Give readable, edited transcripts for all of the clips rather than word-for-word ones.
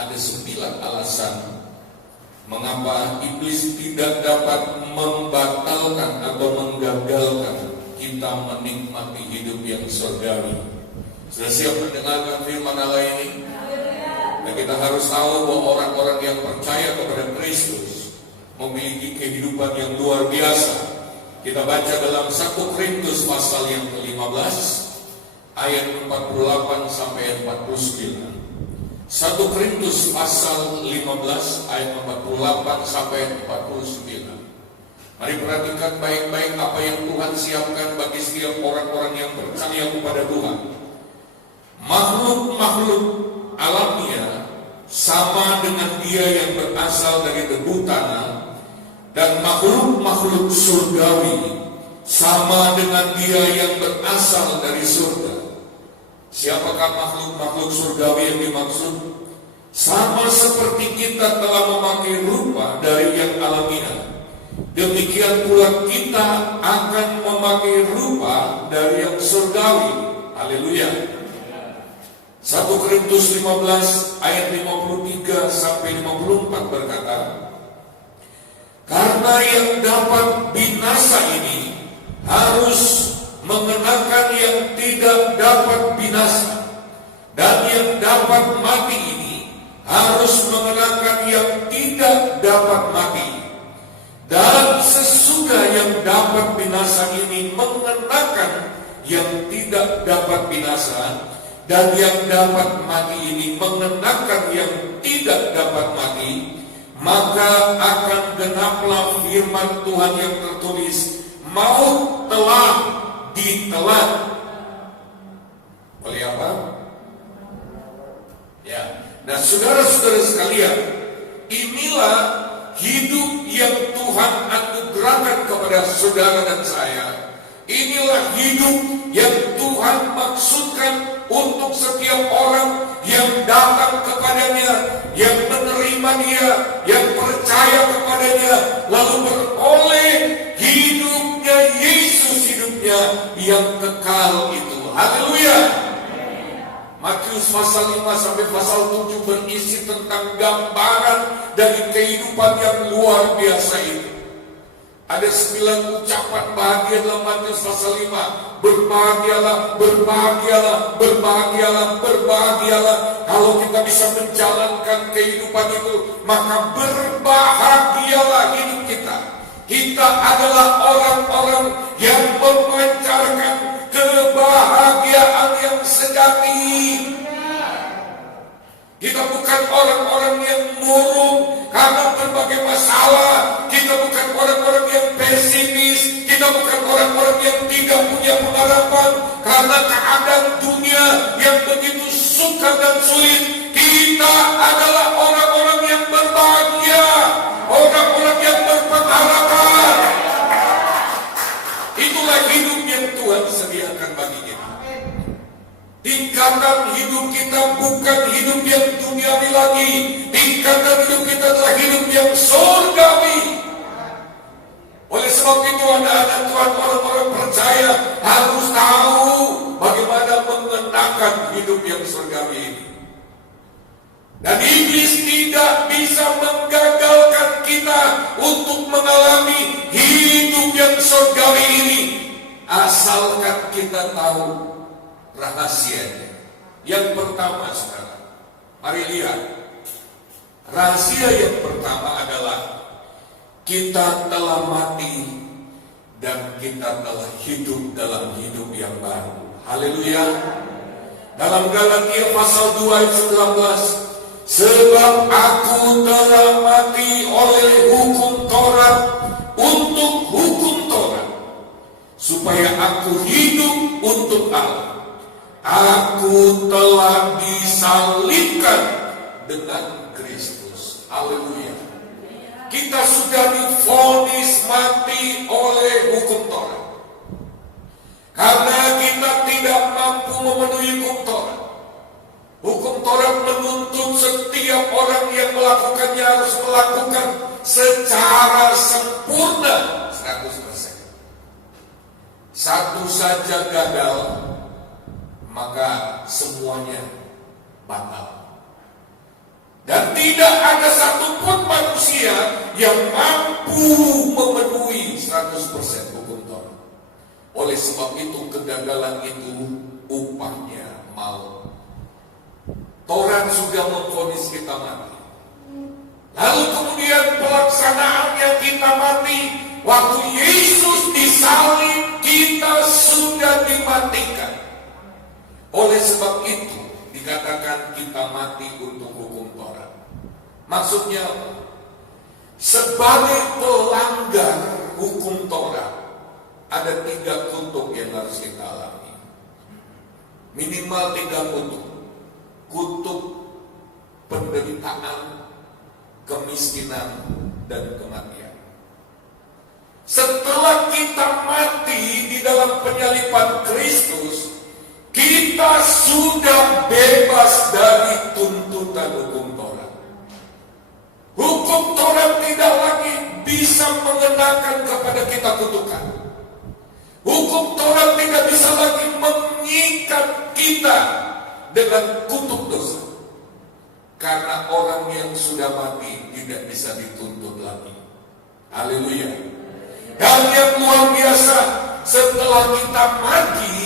ada 9 alasan mengapa iblis tidak dapat membatalkan atau menggagalkan kita menikmati hidup yang surgawi. Sudah siap mendengarkan firman Allah ini? Nah, kita harus tahu bahwa orang-orang yang percaya kepada Kristus memiliki kehidupan yang luar biasa. Kita baca dalam 1 Korintus pasal yang ke-15 ayat 48 sampai 49. 1 Korintus pasal 15 ayat 48 sampai 49. Mari perhatikan baik-baik apa yang Tuhan siapkan bagi setiap orang-orang yang percaya kepada Tuhan. Makhluk-makhluk alamiah sama dengan dia yang berasal dari debu tanah, dan makhluk-makhluk surgawi sama dengan dia yang berasal dari surga. Siapakah makhluk-makhluk surgawi yang dimaksud? Sama seperti kita telah memakai rupa dari yang alamiah, demikian pula kita akan memakai rupa dari yang surgawi. Haleluya. 1 Korintus 15 ayat 53 sampai 54 berkata, karena yang dapat binasa ini harus mengenakan yang tidak dapat binasa, dan yang dapat mati ini harus mengenakan yang tidak dapat mati. Dan sesudah yang dapat binasa ini mengenakan yang tidak dapat binasa, dan yang dapat mati ini mengenakan yang tidak dapat mati, maka akan genaplah firman Tuhan yang tertulis, maut telah ditelan oleh apa? Ya. Nah, saudara-saudara sekalian, inilah hidup yang Tuhan anugerahkan kepada saudara dan saya. Inilah hidup yang Tuhan maksudkan untuk setiap orang yang datang kepadanya, yang menerima Dia, yang percaya kepadanya, lalu beroleh hidupnya Yesus, hidupnya yang kekal itu. Haleluya. Matius pasal 5 sampai pasal 7 berisi tentang gambaran dari kehidupan yang luar biasa itu. Ada 9 ucapan bahagia dalam Matius pasal 5. Berbahagialah, berbahagialah, berbahagialah, berbahagialah. Kalau kita bisa menjalankan kehidupan itu, maka berbahagialah hidup kita. Kita adalah orang-orang yang memancarkan kebahagiaan yang sejati. Kita bukan orang-orang yang murung karena berbagai masalah. Kita bukan orang-orang yang pesimis. Kita bukan orang-orang yang tidak punya pengharapan karena keadaan dunia yang begitu sukar dan sulit. Kita adalah orang-orang yang berbahagia, orang-orang yang berpengharapan. Itulah hidup yang Tuhan sediakan bagi kita. Tingkatan hidup kita bukan hidup yang duniawi lagi. Tingkatan hidup kita adalah hidup yang surgawi. Oleh sebab itu anak-anak Tuhan, orang-orang percaya harus tahu bagaimana mengenakan hidup yang surgawi ini. Dan iblis tidak bisa menggagalkan kita untuk mengalami hidup yang surgawi ini, asalkan kita tahu rahasianya. Yang pertama, saudara, mari lihat. Rahasia yang pertama adalah kita telah mati dan kita telah hidup dalam hidup yang baru. Haleluya. Dalam Galatia pasal 2 ayat 19, sebab aku telah mati oleh hukum Taurat untuk hukum Taurat, supaya aku hidup untuk Allah. Aku telah disalibkan dengan Kristus. Haleluya. Kita sudah divonis mati oleh hukum Taurat. Karena kita tidak mampu memenuhi hukum Taurat. Hukum Taurat menuntut setiap orang yang melakukannya harus melakukan secara sempurna 100%. Satu saja gagal, maka semuanya batal. Dan yang mampu memenuhi 100% hukum Taurat. Oleh sebab itu kegagalan itu upahnya maut. Taurat sudah memvonis kita mati. Lalu kemudian pelaksanaannya kita mati. Waktu Yesus disalib, kita sudah dimatikan. Oleh sebab itu dikatakan kita mati untuk hukum Taurat. Maksudnya sebagai pelanggar hukum Taurat, ada 3 kutuk yang harus kita alami. Minimal 3 kutuk. Kutuk penderitaan, kemiskinan, dan kematian. Setelah kita mati di dalam penyaliban Kristus, kita sudah bebas dari tuntutan hukum Taurat. Hukum Taurat tidak lagi bisa mengenakan kepada kita kutukan. Hukum Taurat tidak bisa lagi mengikat kita dengan kutuk dosa. Karena orang yang sudah mati tidak bisa dituntut lagi. Haleluya. Dan yang luar biasa, setelah kita mati,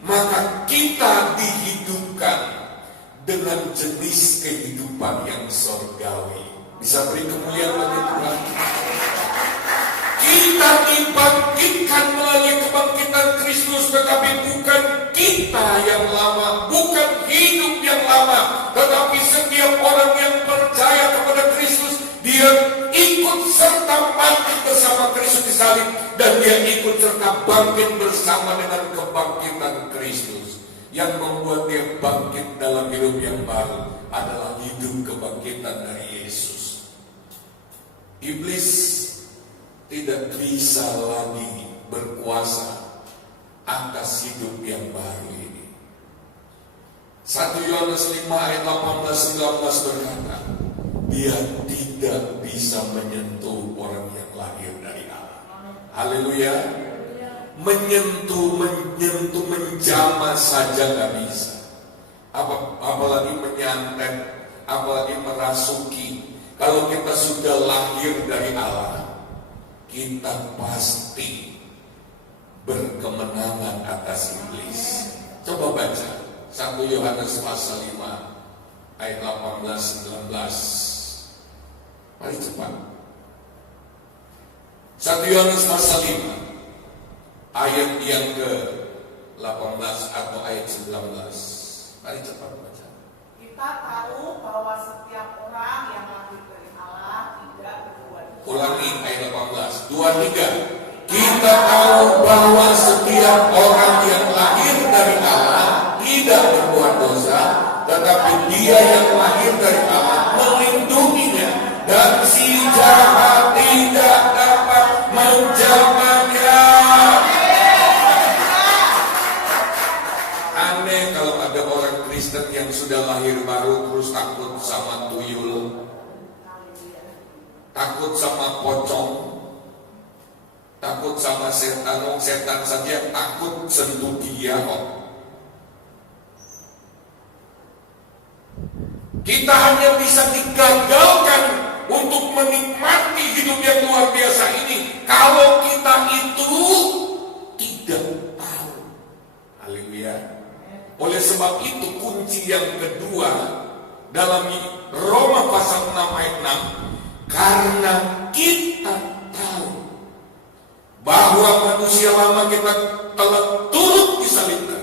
maka kita dihidupkan dengan jenis kehidupan yang surgawi. Bisa beri kemuliaan bagi Tuhan. Kita dibangkitkan melalui kebangkitan Kristus, tetapi bukan kita yang lama, bukan hidup yang lama, tetapi setiap orang yang percaya kepada Kristus, dia ikut serta mati bersama Kristus disalib, dan dia ikut serta bangkit bersama dengan kebangkitan Kristus. Yang membuat dia bangkit dalam hidup yang baru adalah hidup kebangkitan dari Yesus. Iblis tidak bisa lagi berkuasa atas hidup yang baru ini. 1 Yohanes 5 ayat 18-19 berkata, dia tidak bisa menyentuh orang yang lahir dari Allah. Haleluya. Menyentuh, menjamah saja gak bisa. Apalagi menyantet, apalagi merasuki. Kalau kita sudah lahir dari Allah, kita pasti berkemenangan atas iblis. Coba baca 1 Yohanes pasal 5 ayat 18-19. Mari cepat. 1 Yohanes pasal 5 ayat yang ke-18 atau ayat 19. Mari cepat baca. Kita tahu bahwa setiap orang yang lahir dari Allah tidak berbuat dosa. Ulangi ayat 18, 2, 3. Kita tahu bahwa setiap orang yang lahir dari Allah tidak berbuat dosa, tetapi dia yang lahir dari Allah melindunginya, dan si jahat tidak dapat menjamahnya. Aneh kalau ada orang Kristen yang sudah lahir baru terus takut sama tuyul, takut sama pocong, takut sama setan. Setan saja takut sentuh dia kok. Kita hanya bisa digagalkan untuk menikmati hidup yang luar biasa ini kalau kita itu tidak tahu. Haleluya. Oleh sebab itu kunci yang kedua dalam Roma pasal 6 ayat 6, karena kita tahu bahwa manusia lama kita telah turut disalibkan,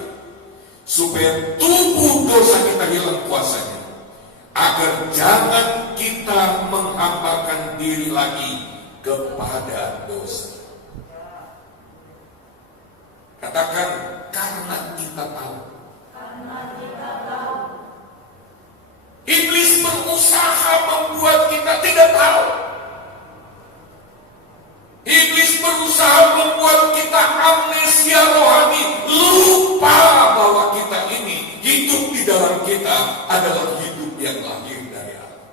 supaya tubuh dosa kita hilang kuasanya, agar jangan kita menghambakan diri lagi kepada dosa. Katakan, karena kita tahu. Iblis berusaha membuat kita tidak tahu. Iblis berusaha membuat kita amnesia rohani, lupa bahwa kita ini, hidup di dalam kita adalah hidup yang lahir dari Allah.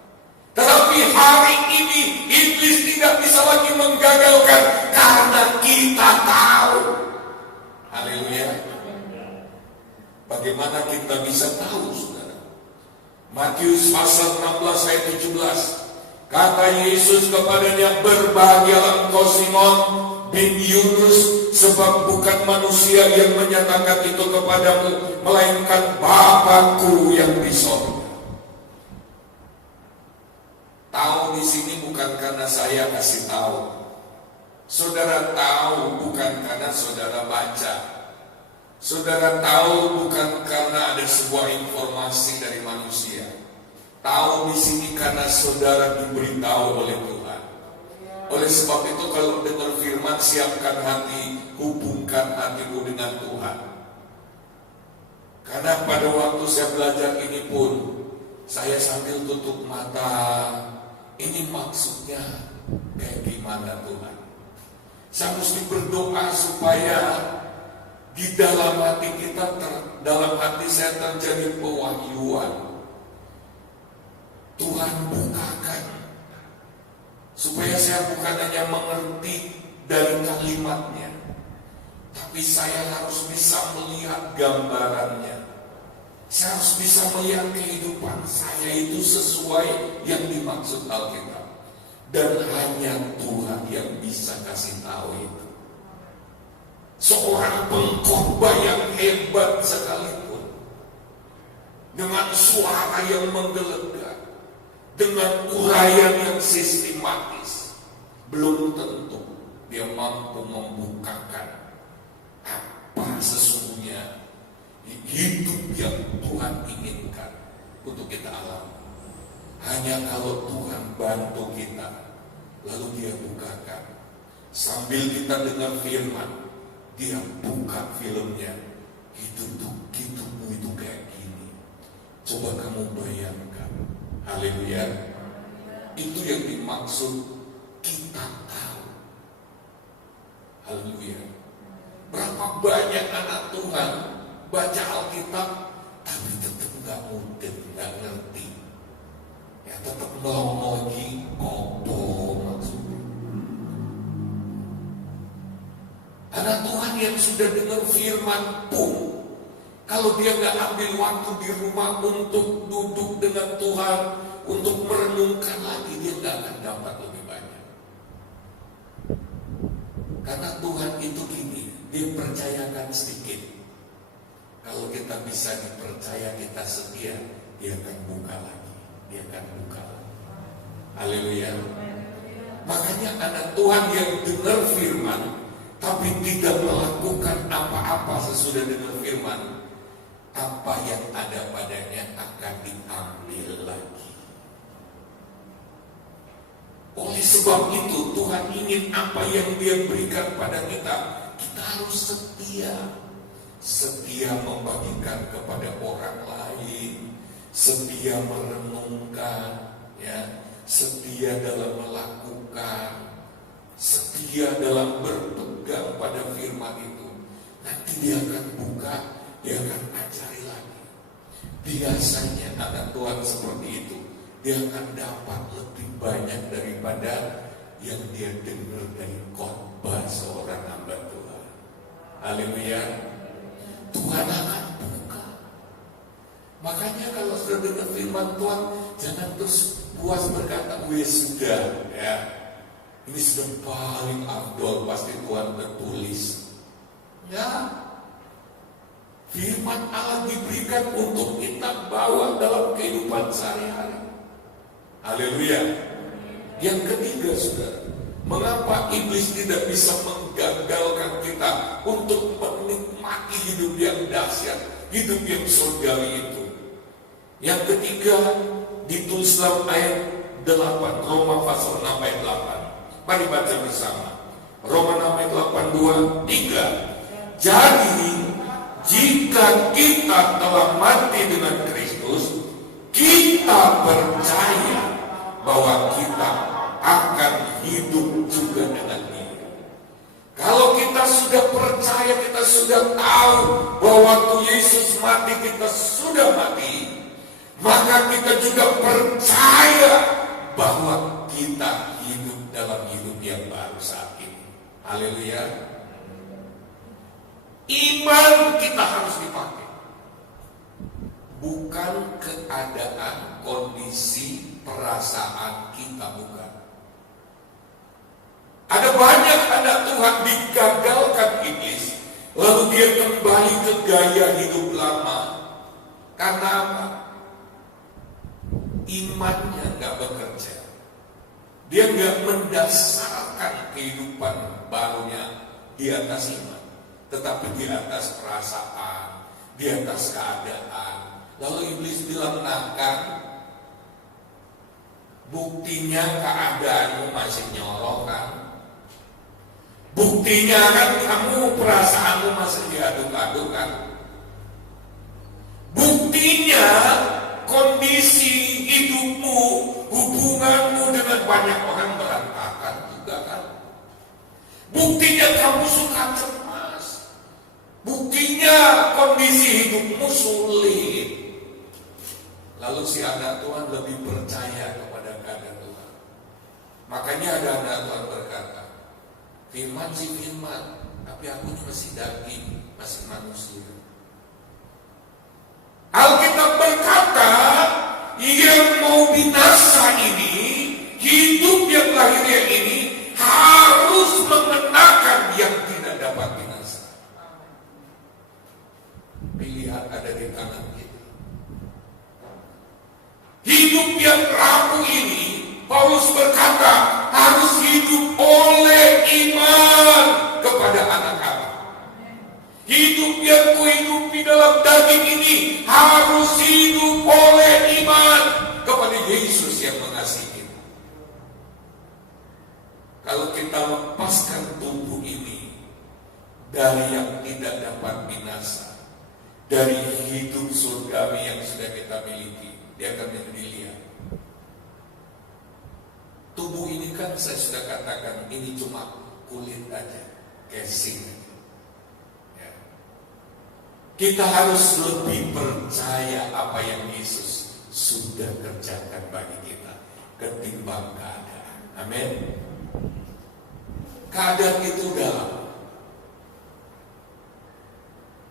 Tetapi hari ini iblis tidak bisa lagi menggagalkan karena kita tahu. Haleluya. Bagaimana kita bisa tahu, saudara? Matius pasal 16 ayat 17. Kata Yesus kepadanya, berbahagialah engkau Simon bin Yunus, sebab bukan manusia yang menyatakan itu kepadamu, melainkan Bapa-Ku yang di sorga. Tahu di sini bukan karena saya kasih tahu. Saudara tahu bukan karena saudara baca. Saudara tahu bukan karena ada sebuah informasi dari manusia. Tahu di sini karena saudara diberitahu oleh Tuhan. Oleh sebab itu kalau dengar firman, siapkan hati, hubungkan hatimu dengan Tuhan. Karena pada waktu saya belajar ini pun, saya sambil tutup mata, ini maksudnya kayak gimana Tuhan? Saya mesti berdoa supaya di dalam hati kita, dalam hati saya terjadi pewahyuan. Tuhan bukakan, supaya saya bukan hanya mengerti dari kalimatnya, tapi saya harus bisa melihat gambarannya. Saya harus bisa melihat kehidupan saya itu sesuai yang dimaksud Alkitab. Dan hanya Tuhan yang bisa kasih tahu itu. Seorang pengkhotbah yang hebat sekalipun, dengan suara yang menggelegar, dengan uraian yang sistematis, belum tentu dia mampu membukakan apa sesungguhnya hidup yang Tuhan inginkan untuk kita alami. Hanya kalau Tuhan bantu kita, lalu dia bukakan. Sambil kita dengar firman, dia buka filmnya. Hidupmu itu kayak gini. Coba kamu bayangkan. Haleluya. Itu yang dimaksud kita tahu. Haleluya. Berapa banyak anak Tuhan baca Alkitab, tapi tetap gak mungkin, gak ngerti. Ya tetap melongogi opo maksudnya. Anak Tuhan yang sudah dengar firman pun, kalau dia gak ambil waktu di rumah untuk duduk dengan Tuhan, untuk merenungkan lagi, dia gak akan dapat lebih banyak. Karena Tuhan itu gini, dia percayakan sedikit. Kalau kita bisa dipercaya, kita setia, dia akan buka lagi. Dia akan buka. Haleluya. Makanya anak Tuhan yang dengar firman tapi tidak melakukan apa-apa sesudah dengar firman, apa yang ada padanya akan diambil lagi. Oleh sebab itu Tuhan ingin apa yang Dia berikan pada kita, kita harus setia. Setia membagikan kepada orang lain, setia merenungkan, ya, setia dalam melakukan, setia dalam berpegang pada firman itu. Nanti dia akan buka, dia akan ajari lagi. Biasanya anak Tuhan seperti itu, dia akan dapat lebih banyak daripada yang dia dengar dari khotbah seorang hamba Tuhan. Haleluya. Tuhan akan buka. Makanya kalau sudah dengar firman Tuhan, jangan terus puas berkata, sudah, ya, ini sudah paling afdol, pasti Tuhan tertulis. Ya, firman Allah diberikan untuk kita bawa dalam kehidupan sehari-hari. Haleluya. Yang ketiga, saudara, mengapa iblis tidak bisa menggagalkan kita untuk menikmati hidup yang dahsyat, hidup yang surgawi itu? Yang ketiga ditulis dalam ayat 8, Roma pasal 6 ayat 8. Mari baca bersama. Roma 6 ayat 8, 2, 3. Jadi jika kita telah mati dengan Kristus, kita percaya bahwa kita akan hidup juga dengan Dia. Kalau kita sudah percaya, kita sudah tahu bahwa waktu Yesus mati kita sudah mati, maka kita juga percaya bahwa kita hidup dalam hidup yang baru saat ini. Haleluya. Iman kita harus dipakai, bukan keadaan, kondisi, perasaan kita, bukan. Ada banyak anak Tuhan digagalkan iblis, lalu dia kembali ke gaya hidup lama. Karena apa? Imannya nggak bekerja. Dia nggak mendasarkan kehidupan barunya di atas iman, tetapi di atas perasaan, di atas keadaan. Lalu iblis bilang, nah kan, buktinya keadaanmu masih nyolong kan? Buktinya kan kamu perasaanmu masih diaduk-aduk kan? Buktinya kondisi hidupmu, hubunganmu dengan banyak orang berantakan juga kan? Buktinya kamu suka cemas. Buktinya kondisi hidupmu sulit. Lalu si anak Tuhan lebih percaya kepada keadaan Tuhan. Makanya ada anak Tuhan berkata, firman sih firman, tapi aku masih daging, masih manusia. Alkitab berkata, yang mau binasa ini, hidup yang lahirnya ini, harus mengenakan yang tidak dapat binasa. Pilihan ada di tangan kita. Hidup yang rapuh ini, Paulus berkata, harus hidup oleh iman kepada anak Allah. Hidup yang kuhidupi dalam daging ini harus hidup oleh iman kepada Yesus yang mengasihi kita. Kalau kita lepaskan tubuh ini dari yang tidak dapat binasa, dari hidup surgawi yang sudah kita miliki, dia akan menjadi liar. Tubuh ini kan saya sudah katakan, ini cuma kulit aja, casing. Kita harus lebih percaya apa yang Yesus sudah kerjakan bagi kita ketimbang keadaan. Amin. Keadaan itu dalam.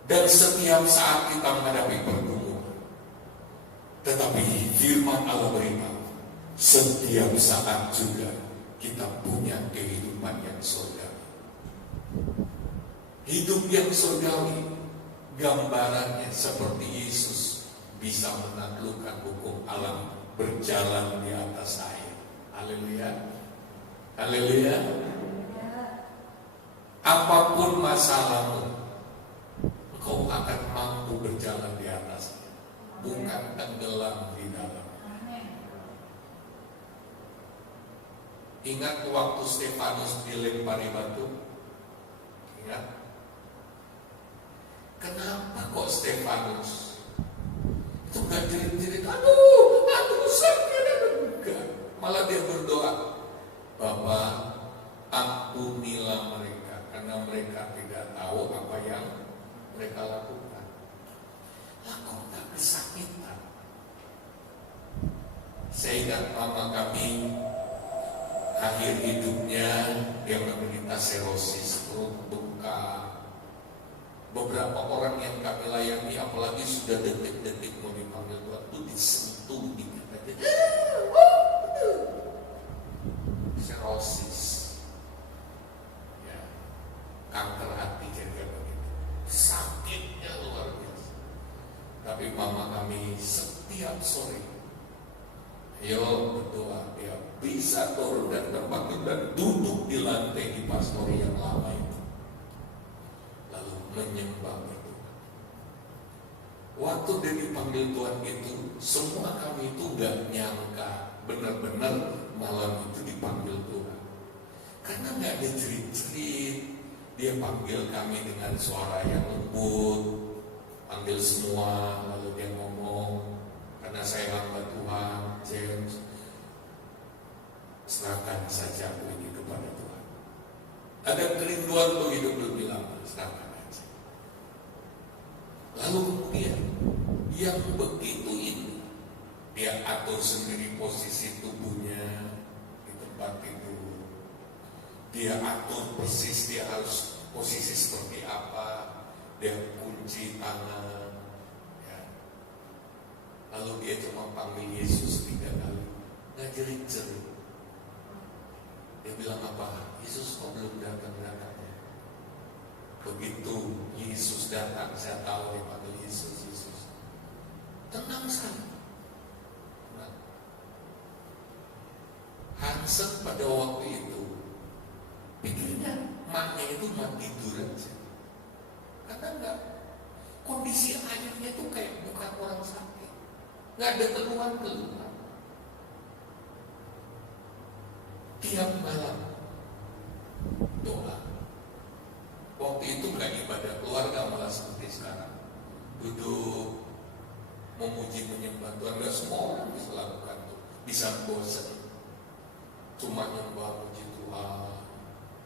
Dan setiap saat kita menghadapi pergumulan. Tetapi firman Allah beritahu, setiap saat juga kita punya kehidupan yang surgawi. Hidup yang surgawi, gambarannya seperti Yesus bisa menaklukkan hukum alam, berjalan di atas air. Haleluya. Haleluya. Apapun masalahmu, engkau akan mampu berjalan di atasnya, bukan tenggelam di dalam. Ingat waktu Stefanus dilempari batu? Ingat? Kenapa kok Stefanus itu gak jerit-jerit, aduh sakit, enggak. Malah dia berdoa, Bapa, ampunilah mereka, karena mereka tidak tahu apa yang mereka lakukan. Lah kok gak kesakitan? Saya ingat mama kami akhir hidupnya, dia menderita serosis, perut bengkak. Beberapa orang yang kami layani, apalagi sudah detik-detik mau dipanggil Tuhan, itu disentuh dikit aja, serosis, ya, kanker hati jadi begitu, sakitnya luar biasa. Tapi mama kami setiap sore, ayo berdoa, dia bisa turun dan terbangun dan duduk di lantai di pastori yang lama itu, lalu menyembah itu. Waktu dia dipanggil Tuhan itu, semua kami itu gak nyangka benar-benar malam itu dipanggil Tuhan. Karena gak ada cerit-cerit, dia panggil kami dengan suara yang lembut, panggil semua, lalu dia ngomong, karena saya hamba Tuhan, James, serahkan saja aku ini kepada Tuhan. Ada kerinduan untuk hidup lebih lama, serahkan aja. Lalu kemudian yang begitu ini, dia atur sendiri posisi tubuhnya di tempat tidur. Dia atur persis dia harus posisi seperti apa. Dia kunci tangan, ya. Lalu dia cuma panggil Yesus 3 kali. Nah jerit-jerit. Dia bilang apa? Yesus kok belum datang-datang? Begitu Yesus datang, saya tahu dia panggil Yesus. Tenang saja. Nah, Hansen pada waktu itu pikirnya maknya itu mati tidur aja. Karena enggak, kondisi airnya itu kayak bukan orang sakit, nggak ada keluhan. Tiap malam doa. Waktu itu nggak ibadah keluarga, malah seperti sekarang duduk memuji menyembah Tuhan. Nggak semua orang bisa lakukan itu, bisa bosan cuma nyembah puji Tuhan.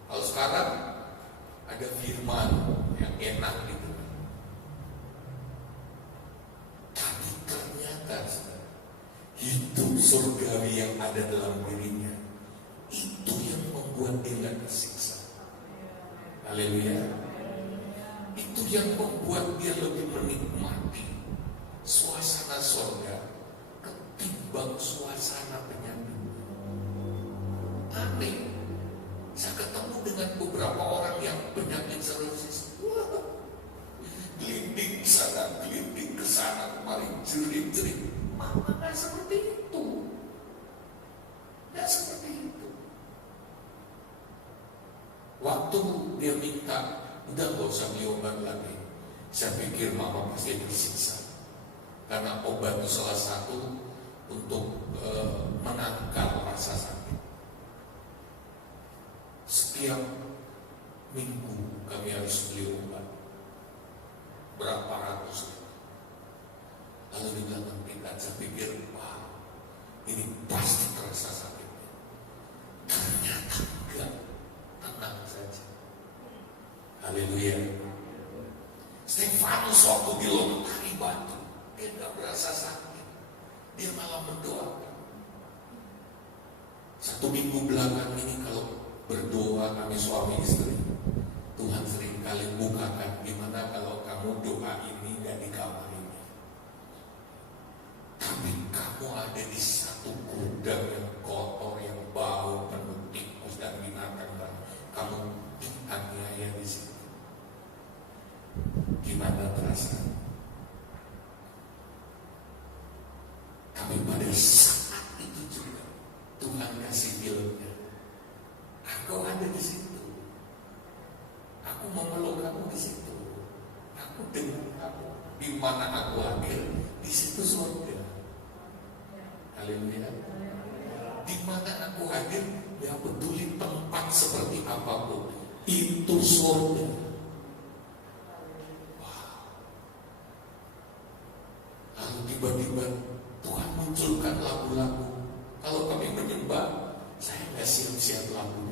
Kalau sekarang ada firman yang enak gitu, tapi ternyata hidup surgawi yang ada dalam dirinya itu yang membuat dia nggak tersiksa. Haleluya. Itu yang membuat dia lebih menikmati suasana surga ketimbang suasana penyakit. Aneh. Saya ketemu dengan beberapa orang yang penyakit serosis. Gelinding sana, gelinding ke sana, kemarin jerit-jerit. Mama nggak seperti itu. Nggak seperti itu. Waktu dia minta, udah gak usah beli obat lagi. Saya pikir mama pasti tersiksa. Karena obat itu salah satu untuk menangkal rasa sakit. Setiap minggu kami harus beli obat berapa ratus. Lalu di belakang kita saya pikir, wah, ini pasti terasa sakitnya. Ternyata enggak, tenang saja. Haleluya. Stefanus waktu dilontari batu, dia enggak berasa sakit, dia malah mendoakan. 1 minggu belakang ini kalau berdoa kami suami istri, Tuhan seringkali bukakan gimana kalau kamu doa ini gak di kamar ini, tapi kamu ada di satu gudang yang kotor, yang bau, penuh tikus dan binatang, dan kamu dianiaya di situ. Gimana terasa? Tapi pada saat itu juga Tuhan kasih filmnya. Aku ada di situ. Aku memeluk kamu di situ. Aku dengan kamu. Di mana aku hadir, di situ surga. Haleluya. Di mana aku hadir, ya peduli tempat seperti apapun, itu surga. Wow. Lalu tiba-tiba Tuhan munculkan lagu-lagu. Kalau kami menyembah, saya nggak siap-siap lagu.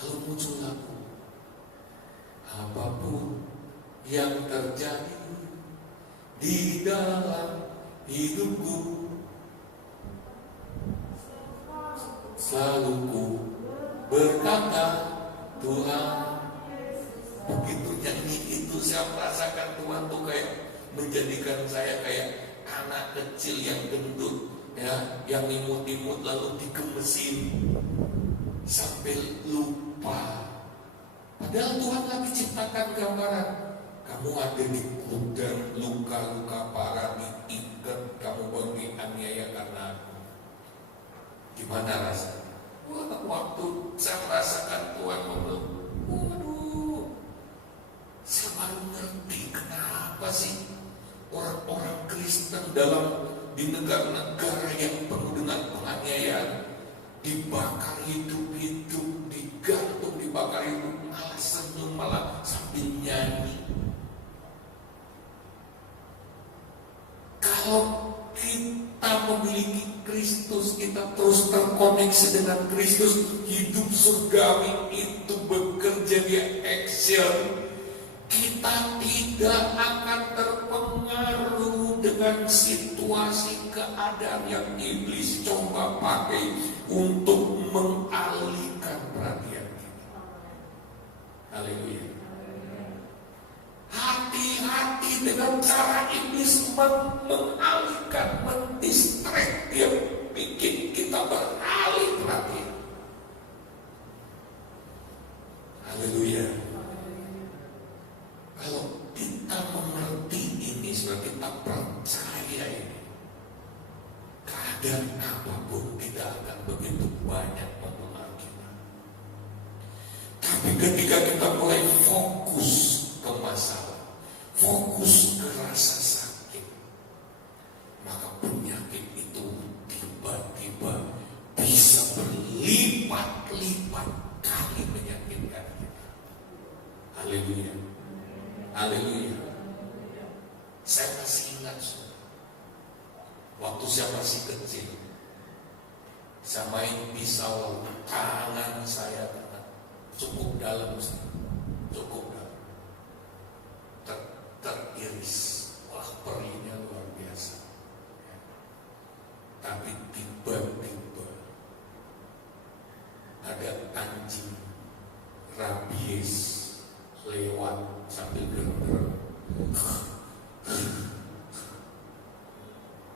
Lalu muncul lagu, apapun yang terjadi di dalam hidupku, selalu ku berkata Tuhan. Begitu nyanyi itu saya merasakan Tuhan tuh kayak menjadikan saya kayak anak kecil yang gendut, ya, yang imut-imut lalu digemesin sampai lupa. Padahal Tuhan lagi ciptakan gambaran. Kamu ada di gudang, luka-luka parah, diikat, kamu baru dianiaya karena aku. Gimana rasanya? Waktu saya merasakan Tuhan memeluk, waduh, saya baru ngerti kenapa sih orang-orang Kristen di negara-negara yang penuh dengan penganiayaan dibakar hidup-hidup, digantung, dibakar hidup, malah senyum, malah sambil nyanyi. Kalau kita memiliki Kristus, kita terus terkoneksi dengan Kristus, hidup surgawi itu bekerja di action. Kita tidak akan terpengaruh dengan situasi keadaan yang iblis coba pakai untuk mengalihkan perhatian kita. Haleluya. Hati-hati dengan cara iblis mengalihkan, mendistraksi dan apapun tidak akan begitu banyak mengenal kita. Tapi ketika kita mulai fokus ke masalah, fokus ke rasa sakit, maka penyakit itu tiba-tiba bisa berlipat-lipat kali menyakitkan kita. Haleluya. Haleluya. Saya masih ingat, waktu saya masih kecil, saya main pisau, tangan saya cukup dalam, cukup dalam, teriris. Wah, perihnya luar biasa. Tapi tiba-tiba ada anjing rabies lewat sambil gerak-gerak.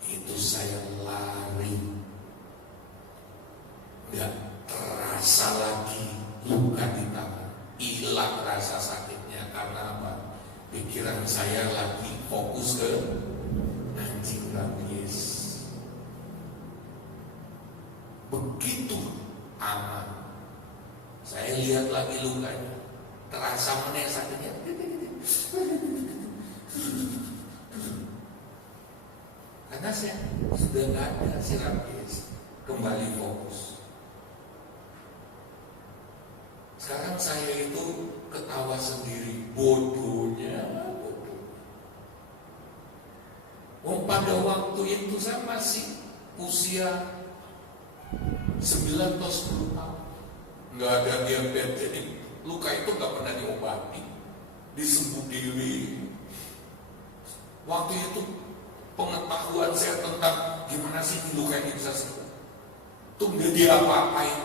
Itu saya lari, nggak terasa lagi luka di tangan, hilang rasa sakitnya. Karena apa? Pikiran saya lagi fokus ke anjing rabies. Begitu aman, saya lihat lagi lukanya, terasa mana yang sakitnya. Karena saya sudah nggak ada si rabies, kembali fokus. Sekarang saya itu ketawa sendiri, bodohnya. Pada waktu itu saya masih usia 9 atau 10 tahun, nggak ada diabetes, jadi luka itu nggak pernah diobati, disembuh diri. Waktu itu pengetahuan saya tentang gimana sih luka ini bisa sembuh, itu nggak diapa-apain.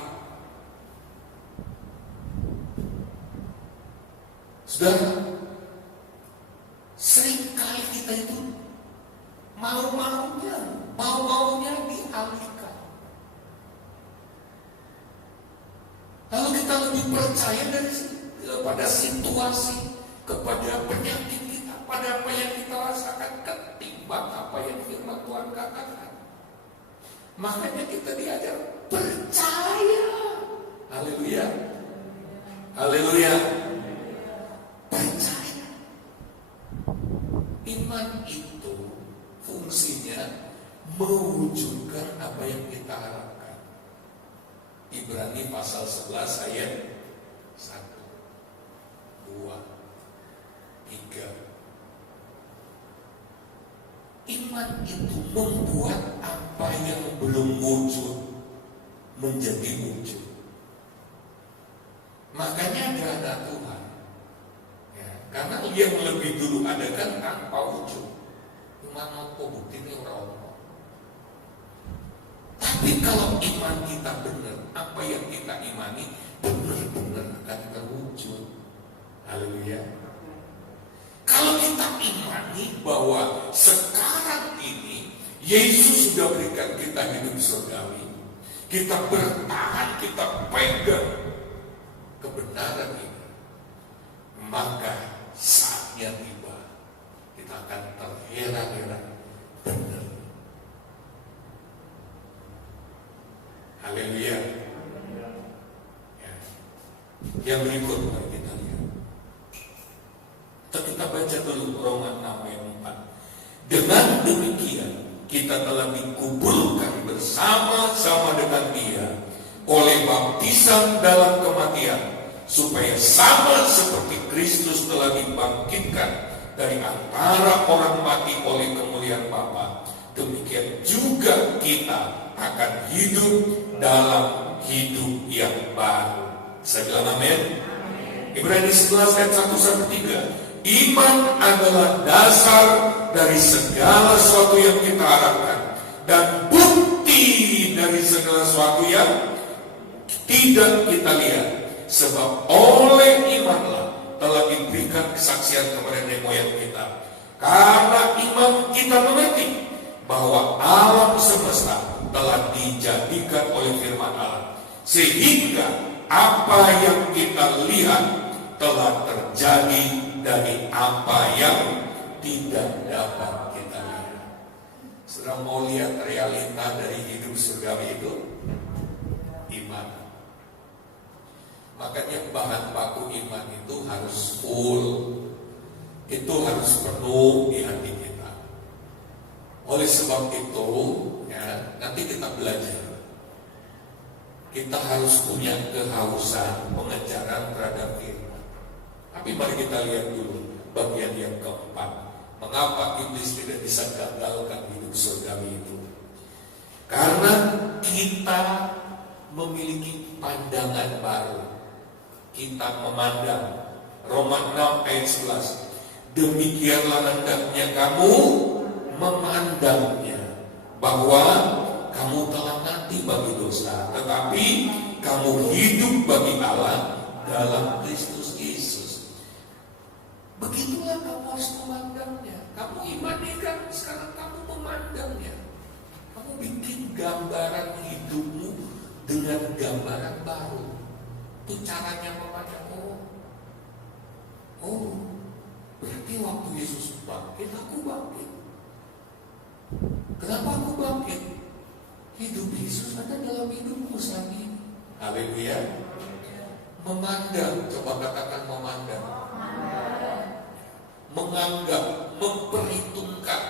Saudara, seringkali kita itu mau-maunya dialihkan. Lalu kita lebih percaya pada situasi, kepada penyakit kita, pada apa yang kita rasakan, ketimbang apa yang firman Tuhan katakan. Makanya kita diajar percaya. Haleluya. Haleluya. Percaya. Iman itu fungsinya mewujudkan apa yang kita harapkan. Ibrani pasal 11 ayat 1, 2, 3. Iman itu membuat apa yang belum wujud menjadi wujud. Makanya ada anak Tuhan, ya, karena yang lebih dulu ada kan tanpa wujud. Mana kok bukti ini orang-orang. Tapi kalau iman kita benar, apa yang kita imani benar-benar akan terwujud. Haleluya. Kalau kita imani bahwa sekarang ini Yesus sudah berikan kita hidup surgawi, kita bertahan, kita pegang kebenaran ini, maka saatnya tiba, kita akan terheran-heran benar. Haleluya. Ya. Yang berikut mari kita lihat. Kita baca dulu Roma 6 ayat 4. Dengan demikian kita telah dikuburkan bersama-sama dengan Dia oleh baptisan dalam kematian, supaya sama seperti Kristus telah dibangkitkan dari antara orang mati oleh kemuliaan Bapa, demikian juga kita akan hidup dalam hidup yang baru. Saya bilang amin. Ibrani 11 ayat 1-3. Iman adalah dasar dari segala sesuatu yang kita harapkan dan bukti dari segala sesuatu yang tidak kita lihat. Sebab oleh imanlah telah diberikan kesaksian kepada nenek moyang kita. Karena iman kita mengerti bahwa alam semesta telah dijadikan oleh firman Allah, sehingga apa yang kita lihat telah terjadi dari apa yang tidak dapat kita lihat. Saudara mau lihat realita dari hidup surgawi itu? Iman. Makanya bahan baku iman itu harus full. Itu harus penuh di hati kita. Oleh sebab itu, ya, nanti kita belajar. Kita harus punya kehausan pengejaran terhadap firman. Tapi mari kita lihat dulu bagian yang keempat. Mengapa iblis tidak bisa gagalkan hidup surgawi itu? Karena kita memiliki pandangan baru. Kita memandang Roma 6 ayat 11. Demikianlah hendaknya kamu memandangnya, bahwa kamu telah mati bagi dosa, tetapi kamu hidup bagi Allah dalam Kristus Yesus. Begitulah kamu harus memandangnya. Kamu imani kan, sekarang kamu memandangnya. Kamu bikin gambaran hidupmu dengan gambaran baru. Itu caranya memandang. Oh, berarti waktu Yesus bangkit, aku bangkit. Kenapa aku bangkit? Hidup Yesus ada dalam hidupku saat ini. Haleluya. Memandang, coba katakan memandang. Menganggap, memperhitungkan.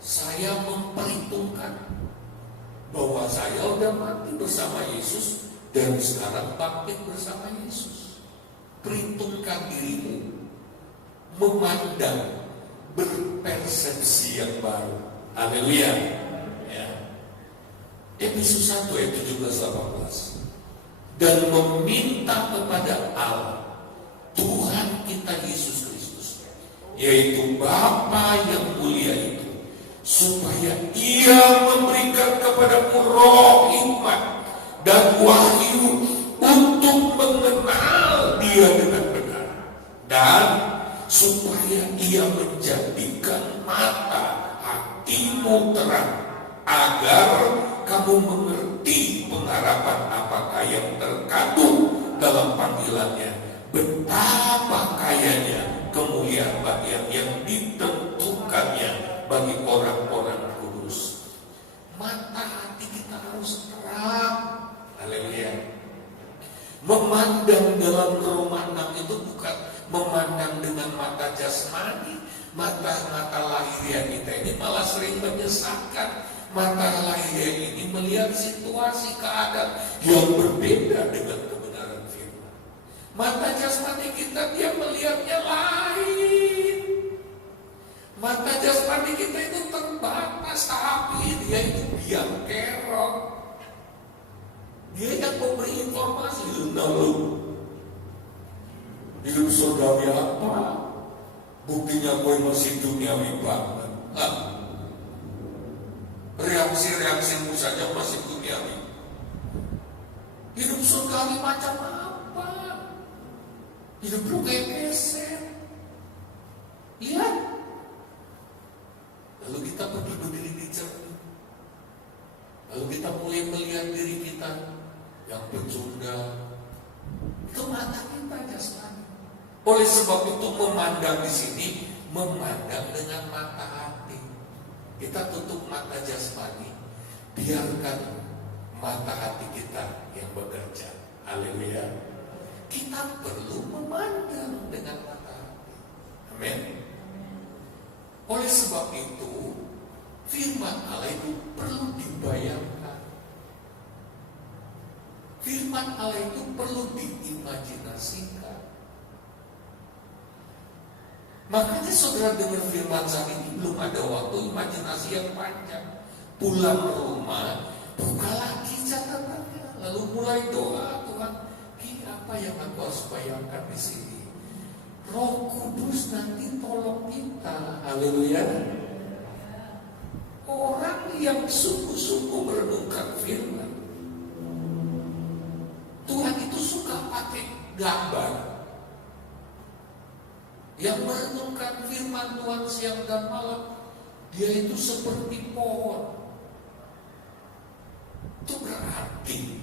Saya memperhitungkan bahwa saya sudah mati bersama Yesus dan sekarang bangkit bersama Yesus. Perhitungkan dirimu, memandang, berpersepsi yang baru. Haleluya. Ya. Efesus 1 ayat 17-18. Dan meminta kepada Allah Tuhan kita Yesus Kristus, yaitu Bapa yang mulia itu, supaya Ia memberikan kepadamu roh hikmat dan wahyu untuk mengenal Dia dengan benar, dan supaya Ia menjadikan mata hatimu terang, agar kamu mengerti pengharapan apakah yang terkandung dalam panggilannya, betapa kayanya kemuliaan bagian yang ditentukannya bagi orang-orang kudus. Mata hati kita harus terang. Haleluya. Memandang dalam Roma 6 itu bukan memandang dengan mata jasmani. Mata lahiriah kita ini malah sering menyesatkan. Mata lahiriah ini melihat situasi keadaan yang berbeda dengan kebenaran firman. Mata jasmani kita dia melihatnya lain. Mata jasmani kita itu terbatas, tapi dia itu biang kerok. Dia yang memberi informasi. Lalu hidup surgawi apa? Buktinya gue masih duniawi banget. Reaksi-reaksimu saja masih duniawi. Hidup surgawi macam apa? Hidup lu kayak keset. Lihat. Lalu kita pergi berdiri di cermin. Lalu kita mulai melihat diri kita yang pecundang. Itu mata kita jasmani. Oleh sebab itu memandang di sini, memandang dengan mata hati. Kita tutup mata jasmani, biarkan mata hati kita yang bekerja. Haleluya. Kita perlu memandang dengan mata hati. Amin. Oleh sebab itu, firman Allah itu perlu dibayangkan. Firman Allah itu perlu diimajinasikan. Makanya saudara dengar firman saat ini, belum ada waktu imajinasi yang panjang. Pulang ke rumah, buka lagi catatannya, lalu mulai doa. Tuhan, ini apa yang aku harus bayangkan di sini? Roh Kudus nanti tolong kita. Haleluya. Orang yang sungguh-sungguh merenungkan firman, Tuhan itu suka pakai gambar. Yang merenungkan firman Tuhan siang dan malam, dia itu seperti pohon. Itu berarti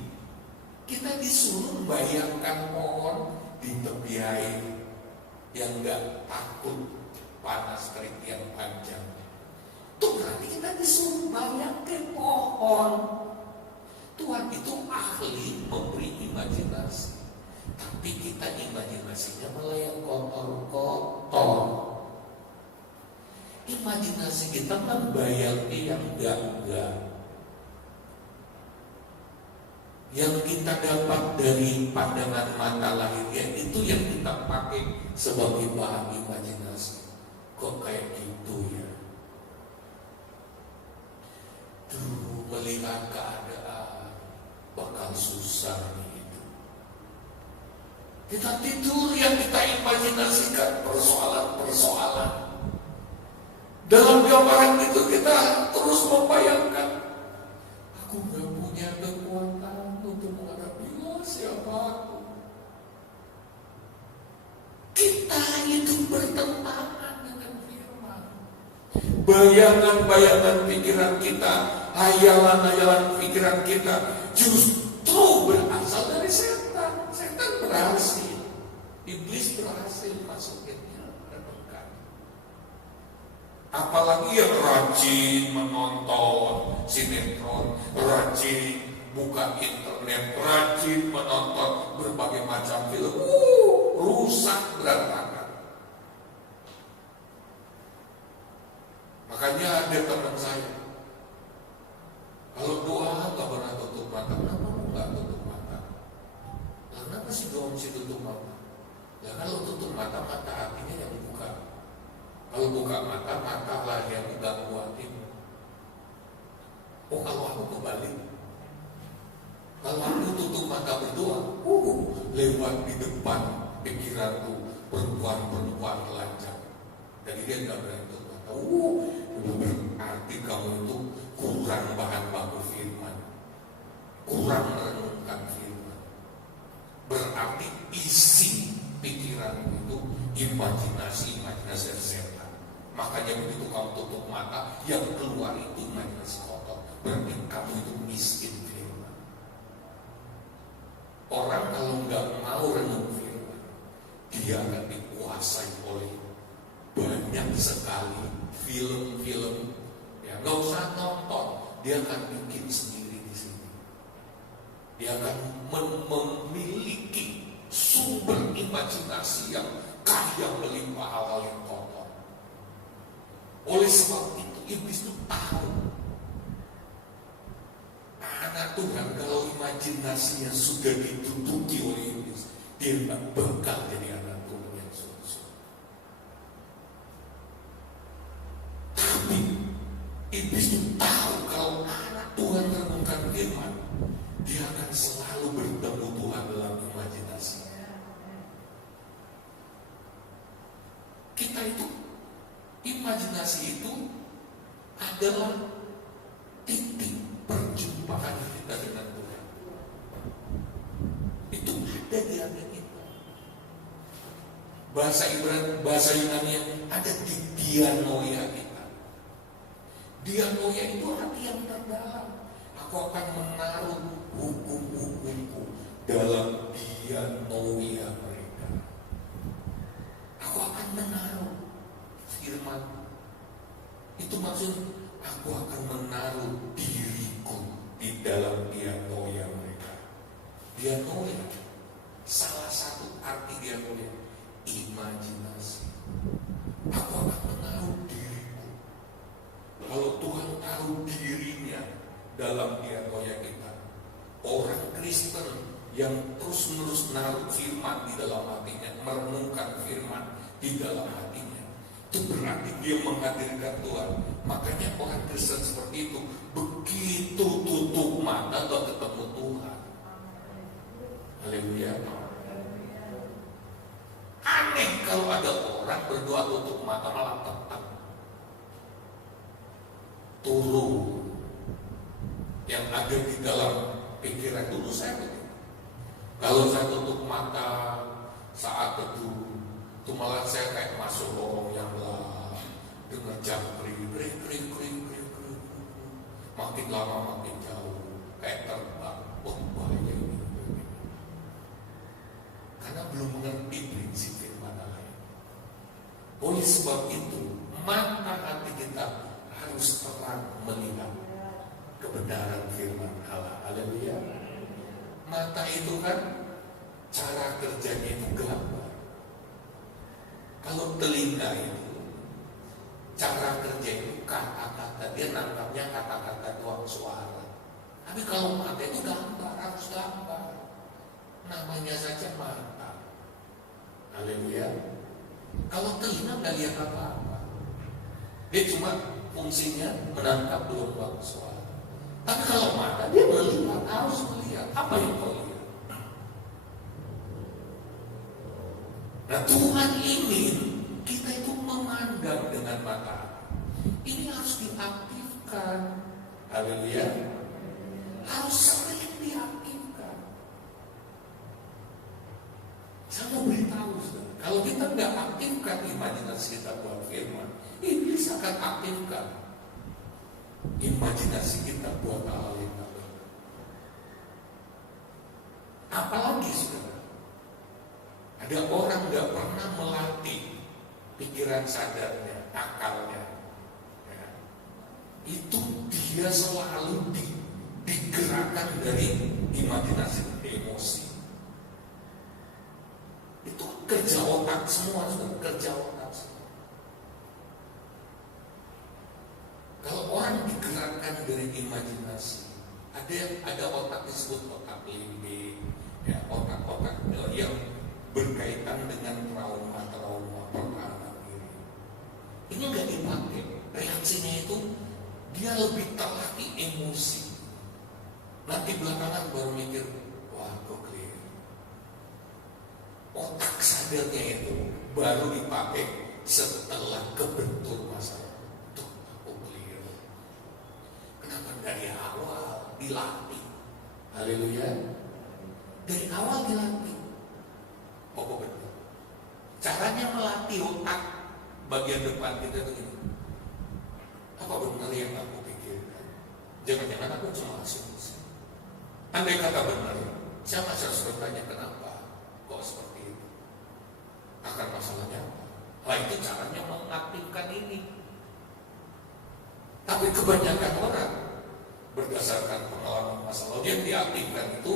kita disuruh membayangkan pohon di tepi air yang gak takut panas terik yang panjang. disuruh banyak ke pohon. Tuhan itu ahli memberi imajinasi, tapi kita imajinasinya malah yang kotor-kotor. Imajinasi kita membayangkan yang enggak. Yang kita dapat dari pandangan mata lahirnya itu yang kita pakai sebagai bahan imajinasi. Kok kayak gitu ya? Melihat keadaan bakal susah nih itu. Kita tidur yang kita imajinasikan persoalan-persoalan. Dalam gambaran itu kita terus membayangkan, aku gak punya kekuatan untuk menghadapi siapa aku. Kita itu bertentangan dengan firman. Bayangan-bayangan pikiran kita, hayalan-hayalan pikiran kita justru berasal dari setan. Setan berhasil, iblis berhasil masukinnya renungkan. Apalagi yang rajin menonton sinetron, rajin buka internet, rajin menonton berbagai macam film, rusak berantakan. Makanya ada teman saya, kalau doa gak pernah tutup mata. Kenapa lu gak tutup mata? Kenapa sih doa mesti tutup mata? Ya kalau tutup mata, mata hatinya yang dibuka. Kalau buka mata, mata lah yang gak kuatin. Oh, kalau aku kebalik, kalau aku tutup mata berdoa, lewat di depan pikiranku perempuan-perempuan telanjang. Jadi dia gak berani tutup mata. Berarti kamu itu kurang bahan baku firman, kurang merenungkan firman. Berarti isi pikiranmu itu imajinasi setan. Makanya begitu kamu tutup mata, yang keluar itu imajinasi kotor. Berarti kamu itu miskin firman. Orang kalau nggak mau renung firman, dia akan dikuasai oleh banyak sekali film-film. Ya nggak usah nonton, dia akan bikin sendiri di sini. Dia akan memiliki sumber imajinasi yang kaya melimpah hal-hal yang kotor. Oleh sebab itu iblis itu tahu anak Tuhan kalau imajinasinya sudah ditutupi oleh iblis, dia tidak bakal jadi anak Tuhan yang sungguh-sungguh. Tapi iblis itu tahu kalau anak Tuhan renungkan firman, dia akan selalu bertemu Tuhan dalam imajinasi. Kita itu, imajinasi itu adalah titik perjumpaan kita dengan Tuhan. Itu ada di hati kita. Bahasa Yunani ada di dianoia kita. Dianoia itu hati yang terdalam. Aku akan menaruh hukum-hukumku dalam dianoia mereka. Aku akan menaruh firman. Itu maksud aku akan menaruh diriku di dalam dianoia mereka. Dianoia, salah satu arti dianoia, imajinasi. Aku akan menaruh diriku. Kalau Tuhan taruh dirinya dalam dianoia kita, orang Kristen yang terus-menerus naruh firman di dalam hatinya, merenungkan firman di dalam hatinya, itu berarti dia menghadirkan Tuhan. Makanya orang Kristen seperti itu begitu tutup mata atau ketemu Tuhan. Haleluya. Aneh kalau ada orang berdoa tutup mata malah tetap turun yang ada di dalam pikiran dulu saya begitu. Kalau saya tutup mata saat teduh, itu malah saya kayak masuk lorong yang gelap, dengar jangkrik, krik. Makin lama makin jauh, kayak terbang. Bahaya ini. Karena belum mengerti prinsip firman Allah. Oleh sebab itu, mata hati kita harus terang melihat kebenaran firman Allah. Haleluya. Mata itu kan cara kerjanya itu gambar. Kalau telinga itu cara kerja itu kata-kata, dia nangkapnya kata-kata doang, suara. Tapi kalau mata itu gambar, harus gambar. Namanya saja mata. Haleluya. Kalau telinga nggak lihat apa-apa, dia cuma fungsinya menangkap gelombang suara. Tapi kalau mata dia melihat, harus melihat apa yang kau lihat. Nah, Tuhan ingin kita itu memandang dengan mata. Ini harus diaktifkan. Haleluya. Harus sering diaktifkan. Saya mau beritahu, kalau kita nggak aktifkan imajinasi kita buat firman, iblis akan aktifkan imajinasi kita buat hal yang tak benar. Apalagi saudara, ada orang nggak pernah melatih pikiran sadarnya, akalnya, ya. Itu dia selalu digerakkan dari imajinasi, emosi. Itu kerja otak semua, sudah kerja otak semua. Kalau orang digerakkan dari imajinasi, ada otak disebut otak limbik, ya, otak-otak yang berkaitan dengan trauma pertahanan diri. Ini nggak dipakai, reaksinya itu dia lebih terlatih emosi. Nanti belakangan baru mikir, wah kok clear. Otak sadarnya itu baru dipakai setelah kebentur masalah. Tuh aku clear. Kenapa dari awal dilatih? Haleluya. Dari awal dilatih. Oh betul. Caranya melatih otak bagian depan kita itu ini. Apa benar yang aku pikirkan? Jangan-jangan aku cuma asumsi. Andai kata benar, saya masih harus bertanya kenapa kok seperti itu. Akan masalahnya apa? Nah itu caranya mengaktifkan ini. Tapi kebanyakan orang berdasarkan pengalaman masa lalu yang diaktifkan itu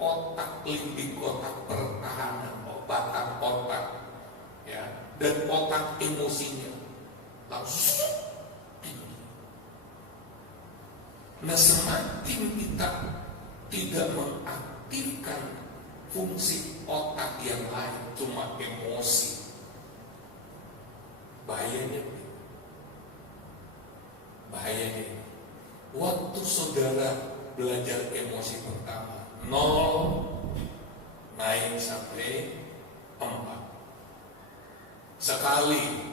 otak limbik, otak pertahanan, batang otak, ya, dan otak emosinya langsung tinggi. Nah semakin kita tidak mengaktifkan fungsi otak yang lain, cuma emosi, bahayanya waktu saudara belajar emosi pertama 0 naik sampai 4 sekali,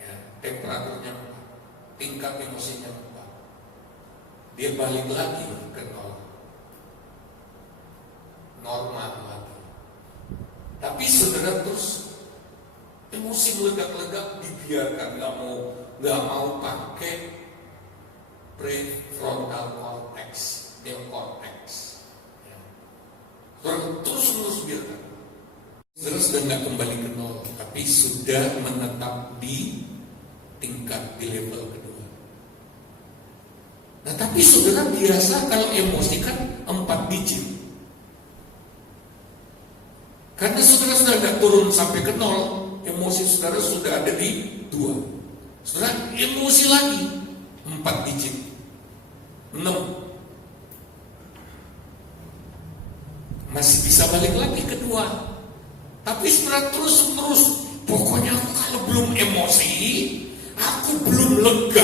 ya, temperaturnya 4, tingkat emosinya 4, dia balik lagi ke 0, normal lagi. Tapi saudara terus emosi meledak-ledak, dibiarkan, nggak mau pakai prefrontal cortex, neocortex, ya. Terus biarkan. Terus sudah nggak kembali ke 0, tapi sudah menetap di tingkat di level kedua. Nah tapi saudara biasa kalau emosi kan 4 digit. Karena saudara sudah nggak turun sampai ke 0, emosi saudara sudah ada di 2. Saudara emosi lagi 4 digit, 6. Masih bisa balik lagi ke 2. Tapi setelah terus, pokoknya aku kalau belum emosi, aku belum lega.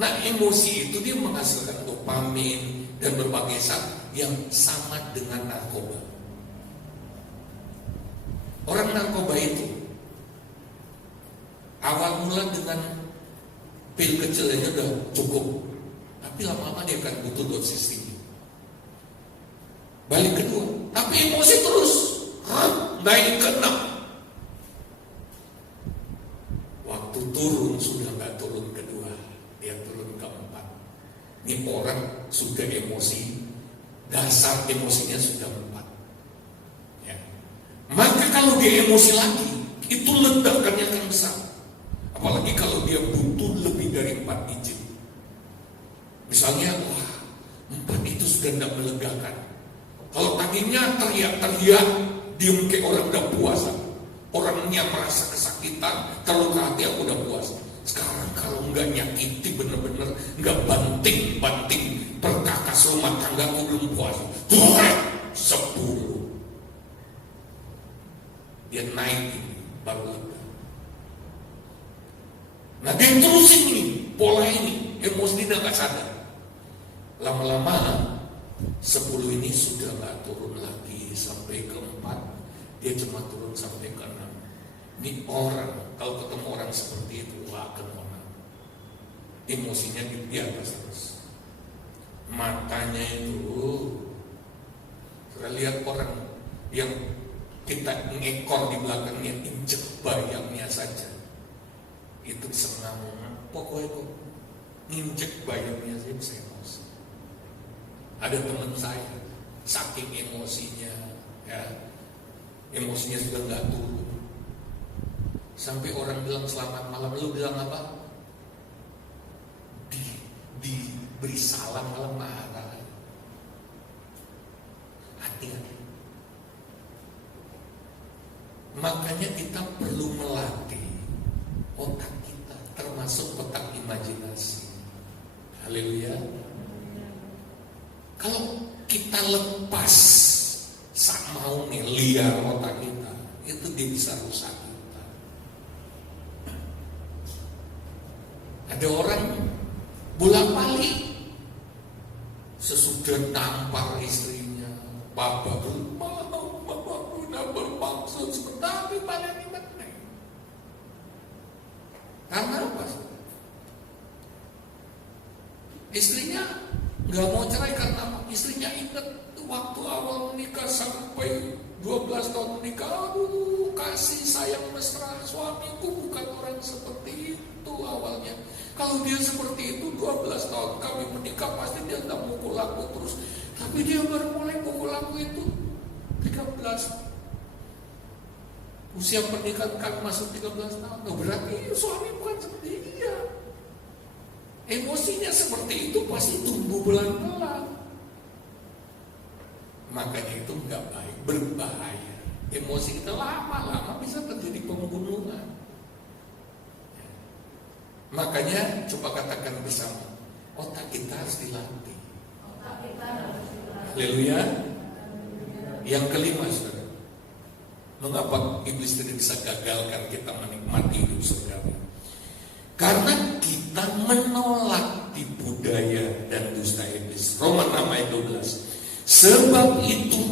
Nah emosi itu dia menghasilkan dopamin dan berbagai zat yang sama dengan narkoba. Orang narkoba itu awal mula dengan pil kecil aja udah cukup, tapi lama-lama dia akan butuh dosis tinggi. Balik kedua, tapi emosi terus naik ke 6. Waktu turun sudah nggak turun kedua, dia turun ke 4. Ini orang sudah emosi, dasar emosinya sudah 4. Ya. Maka kalau dia emosi lagi, itu ledakannya akan besar. Apalagi kalau dia dari 4 izin. Misalnya, wah, 4 itu sudah tidak melegakan. Kalau tadinya teriak-teriak, diem kayak orang udah puasa. Orangnya merasa kesakitan, terluka hati, aku udah puas. Sekarang kalau nggak nyakiti bener-bener, nggak banting-banting perkakas rumah tangga, aku belum puas. 10. Dia naik ini, baru lega. Nah dia terusin ini, pola ini, emosi dia nggak sadar. Lama-lama 10 ini sudah nggak turun lagi sampai ke 4, dia cuma turun sampai ke 6. Ini orang, kalau ketemu orang seperti itu, wah kena. Emosinya di atas terus. Matanya itu, saya lihat orang yang kita ngekor di belakangnya, injek bayangnya saja, itu senang. Pokoknya kok injek bayangnya saja bisa emosi. Ada teman saya, saking emosinya, ya, emosinya sudah nggak turun. Sampai orang bilang selamat malam, lu bilang apa? Diberi salam malah marah. Hati-hati. Makanya kita perlu melatih otak kita, termasuk otak imajinasi. Haleluya. Kalau kita lepas sak mau liar otak kita, itu dia bisa rusak kita. Ada orang bolak-balik sesudah tampar istrinya, bapak udah bermaksud tapi pada ini benar. Karena apa? Istrinya nggak mau cerai karena apa? Istrinya ingat waktu awal menikah sampai 12 tahun menikah, aduh kasih sayang mesra, suamiku bukan orang seperti itu awalnya. Kalau dia seperti itu 12 tahun kami menikah pasti dia nggak mukul aku terus. Tapi dia baru mulai mukul aku itu 13. Usia pernikahan kami masuk 13 tahun. Oh, berarti suami bukan seperti dia. Emosinya seperti itu pasti tumbuh pelan-pelan. Makanya itu nggak baik, berbahaya. Emosi kita lama-lama bisa terjadi pembunuhan. Makanya coba katakan bersama, otak kita harus dilatih. Haleluya. Yang kelima, saudara, mengapa iblis tidak bisa gagalkan kita menikmati hidup surgawi? Karena kita menolak tipu daya dan dusta iblis. Roma 6 ayat 12. Sebab itu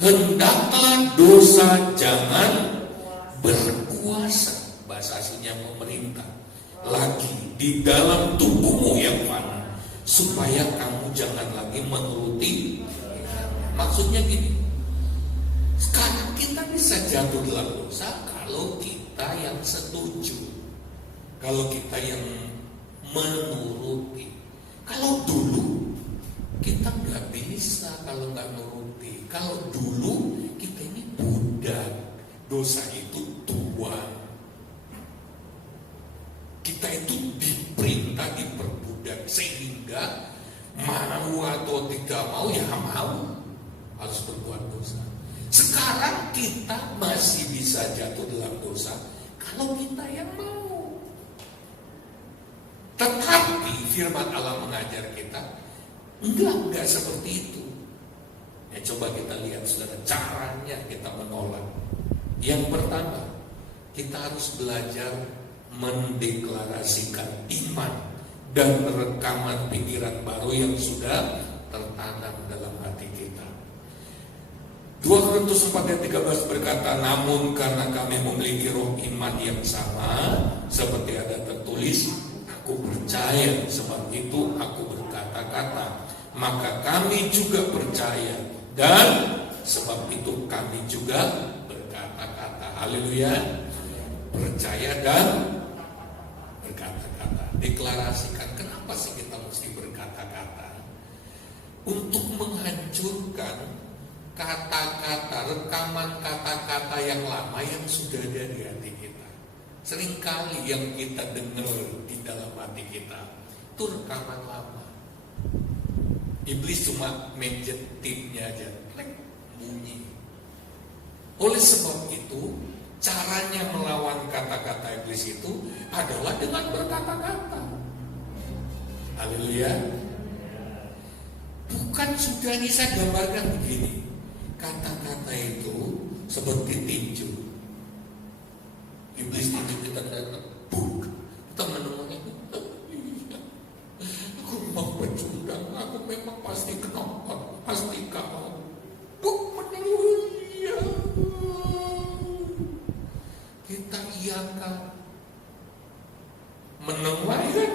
hendaklah dosa jangan berkuasa, bahasa aslinya pemerintah, lagi di dalam tubuhmu yang fana, supaya kamu jangan lagi menuruti. Maksudnya gini, sekarang kita bisa jatuh dalam dosa kalau kita yang setuju, kalau kita yang menuruti. Kalau dulu kita nggak bisa kalau nggak nuruti. Kalau dulu kita ini budak, dosa itu tuan. Kita itu diperintah, diperbudak, sehingga mau atau tidak mau ya mau harus berbuat dosa. Sekarang kita masih bisa jatuh dalam dosa kalau kita yang mau. Tetapi firman Allah mengajar kita enggak seperti itu. Ya, coba kita lihat saudara, caranya kita menolak. Yang pertama, kita harus belajar mendeklarasikan iman dan rekaman pikiran baru yang sudah tertanam dalam hati kita. 2 Korintus 4 ayat 13 berkata, namun karena kami memiliki roh iman yang sama, seperti ada tertulis, aku percaya, sebab itu aku berkata-kata. Maka kami juga percaya, dan sebab itu kami juga berkata-kata. Haleluya. Percaya dan berkata-kata. Deklarasikan. Kenapa sih kita mesti berkata-kata? Untuk menghancurkan kata-kata, rekaman kata-kata yang lama yang sudah ada di hati kita. Seringkali yang kita dengar di dalam hati kita itu rekaman lama. Iblis cuma menjetipnya aja, klek, bunyi. Oleh sebab itu, caranya melawan kata-kata iblis itu adalah dengan berkata-kata. Haleluya. Bukan sudah ini saya gambarkan begini. Kata-kata itu seperti tinju. Iblis tinju kita datang, kita menemukan aku mau bercundang, aku memang pasti kenapa, pasti kau. Iya. Kita iakan menemui kan?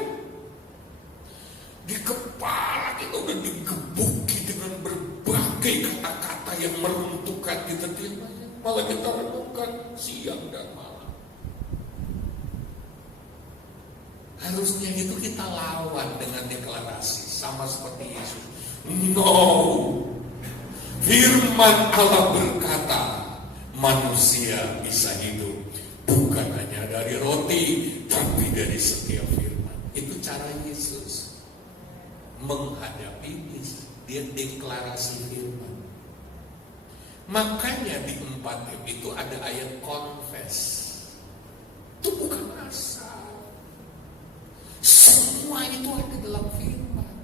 Di kepala kita udah digebuki dengan berbagai kata-kata yang meruntuhkan kita. Malah kita renungkan siang dan malam. Harusnya itu kita lawan dengan deklarasi, sama seperti Yesus. No, firman Allah berkata, manusia bisa hidup bukan hanya dari roti, tapi dari setiap firman. Itu cara Yesus menghadapi iblis. Dia deklarasi firman. Makanya di 4M itu ada ayat confess. Itu bukan asal. Semua itu ada dalam firman.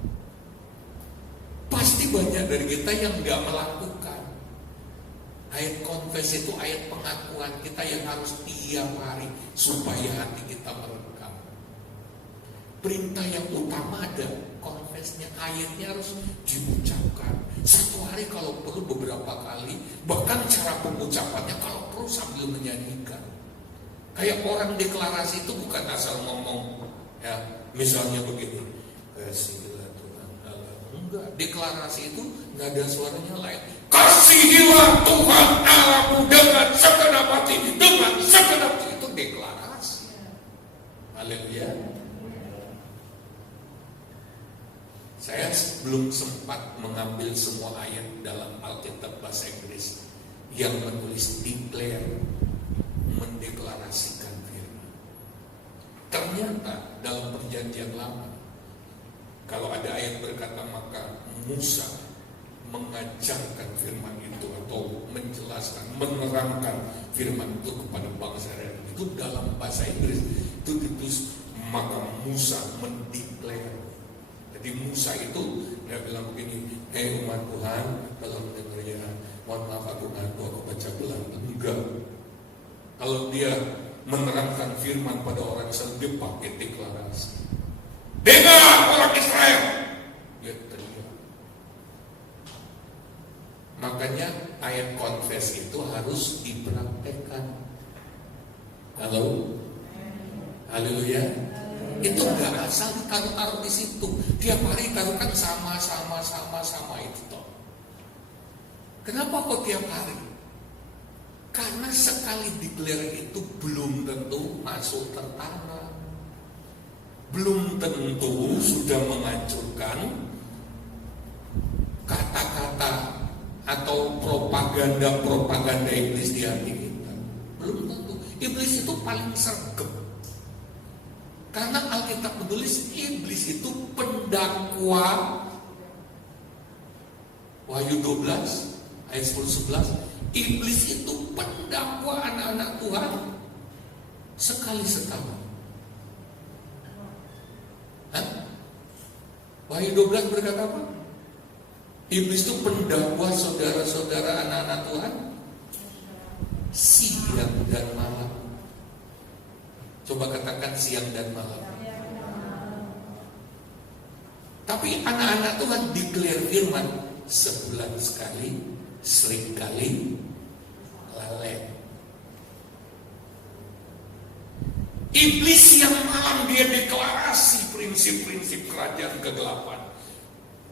Pasti banyak dari kita yang gak melakukan. Ayat confess itu ayat pengakuan kita yang harus tiap hari supaya hati kita merekam. Perintah yang utama ada confessnya, ayatnya harus diucapkan. Satu hari kalau perlu beberapa kali, bahkan cara pengucapannya kalau perlu sambil menyanyikan. Kayak orang deklarasi itu bukan asal ngomong, ya misalnya begini, kasihlah Tuhan Allah. Enggak, deklarasi itu nggak ada suaranya lain. Kasihilah Tuhan Allahmu dengan segenap hati, dengan segenap hati. Itu deklarasi. Haleluya. Saya belum sempat mengambil semua ayat dalam Alkitab bahasa Inggris yang menulis declare, mendeklarasikan firman. Ternyata dalam perjanjian lama, kalau ada ayat berkata maka Musa mengajarkan firman itu atau menjelaskan, menerangkan firman itu kepada bangsa Israel. Itu dalam bahasa Inggris itu ditulis maka Musa mendeklar. Jadi Musa itu dia bilang begini, umat Tuhan kalau mendengarnya, mohon maaf aku baca pelan. Enggak. Kalau dia menerangkan firman pada orang Israel, dia pakai deklarasi. Dengar orang Israel, dia teriak. Makanya ayat confess itu harus dipraktekkan. Halo, haleluya. Itu nggak asal ditaruh-taruh di situ. Tiap hari taruhkan sama itu toh. Kenapa kok tiap hari? Karena sekali declare itu belum tentu masuk tertanam. Belum tentu sudah menghancurkan kata-kata atau propaganda iblis di hati kita. Belum tentu. Iblis itu paling sergap. Karena Alkitab menulis iblis itu pendakwa. Wahyu 12 ayat 10-11. Iblis itu pendakwa anak-anak Tuhan sekali-sekala. Wahyu 12 berkata apa? Iblis itu pendakwa saudara-saudara anak-anak Tuhan siang dan malam. Coba katakan siang dan malam. Tapi anak-anak Tuhan declare firman sebulan sekali, sering kali, lalai. Iblis yang malam dia deklarasi prinsip-prinsip kerajaan kegelapan,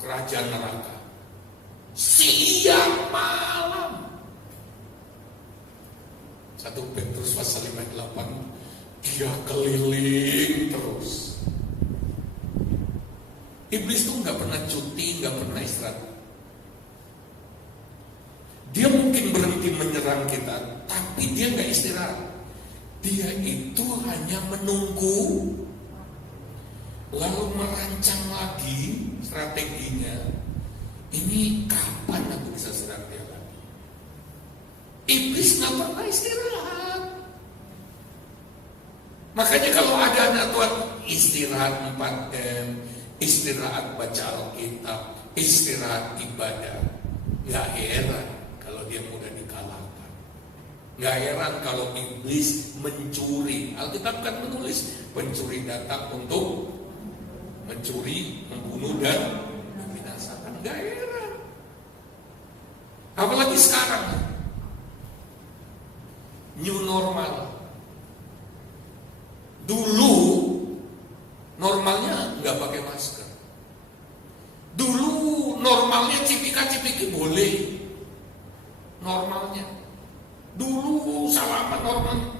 kerajaan neraka. Siang malam. 1 Petrus pasal 5 ayat 8. Dia keliling terus. Iblis tuh nggak pernah cuti, nggak pernah istirahat. Dia mungkin berhenti menyerang kita, tapi dia nggak istirahat. Dia itu hanya menunggu, lalu merancang lagi strateginya. Ini kapan aku bisa serang dia lagi? Iblis nggak pernah istirahat. Makanya kalau ada anak Tuhan istirahat 4M, istirahat baca Alkitab, istirahat ibadah, nggak heran kalau dia mudah dikalahkan. Nggak heran kalau iblis mencuri. Alkitab kan menulis pencuri datang untuk mencuri, membunuh dan membinasakan. Nggak heran. Apalagi sekarang new normal. Dulu normalnya nggak pakai masker. Dulu normalnya cipika-cipiki boleh. Normalnya. Dulu salaman normalnya.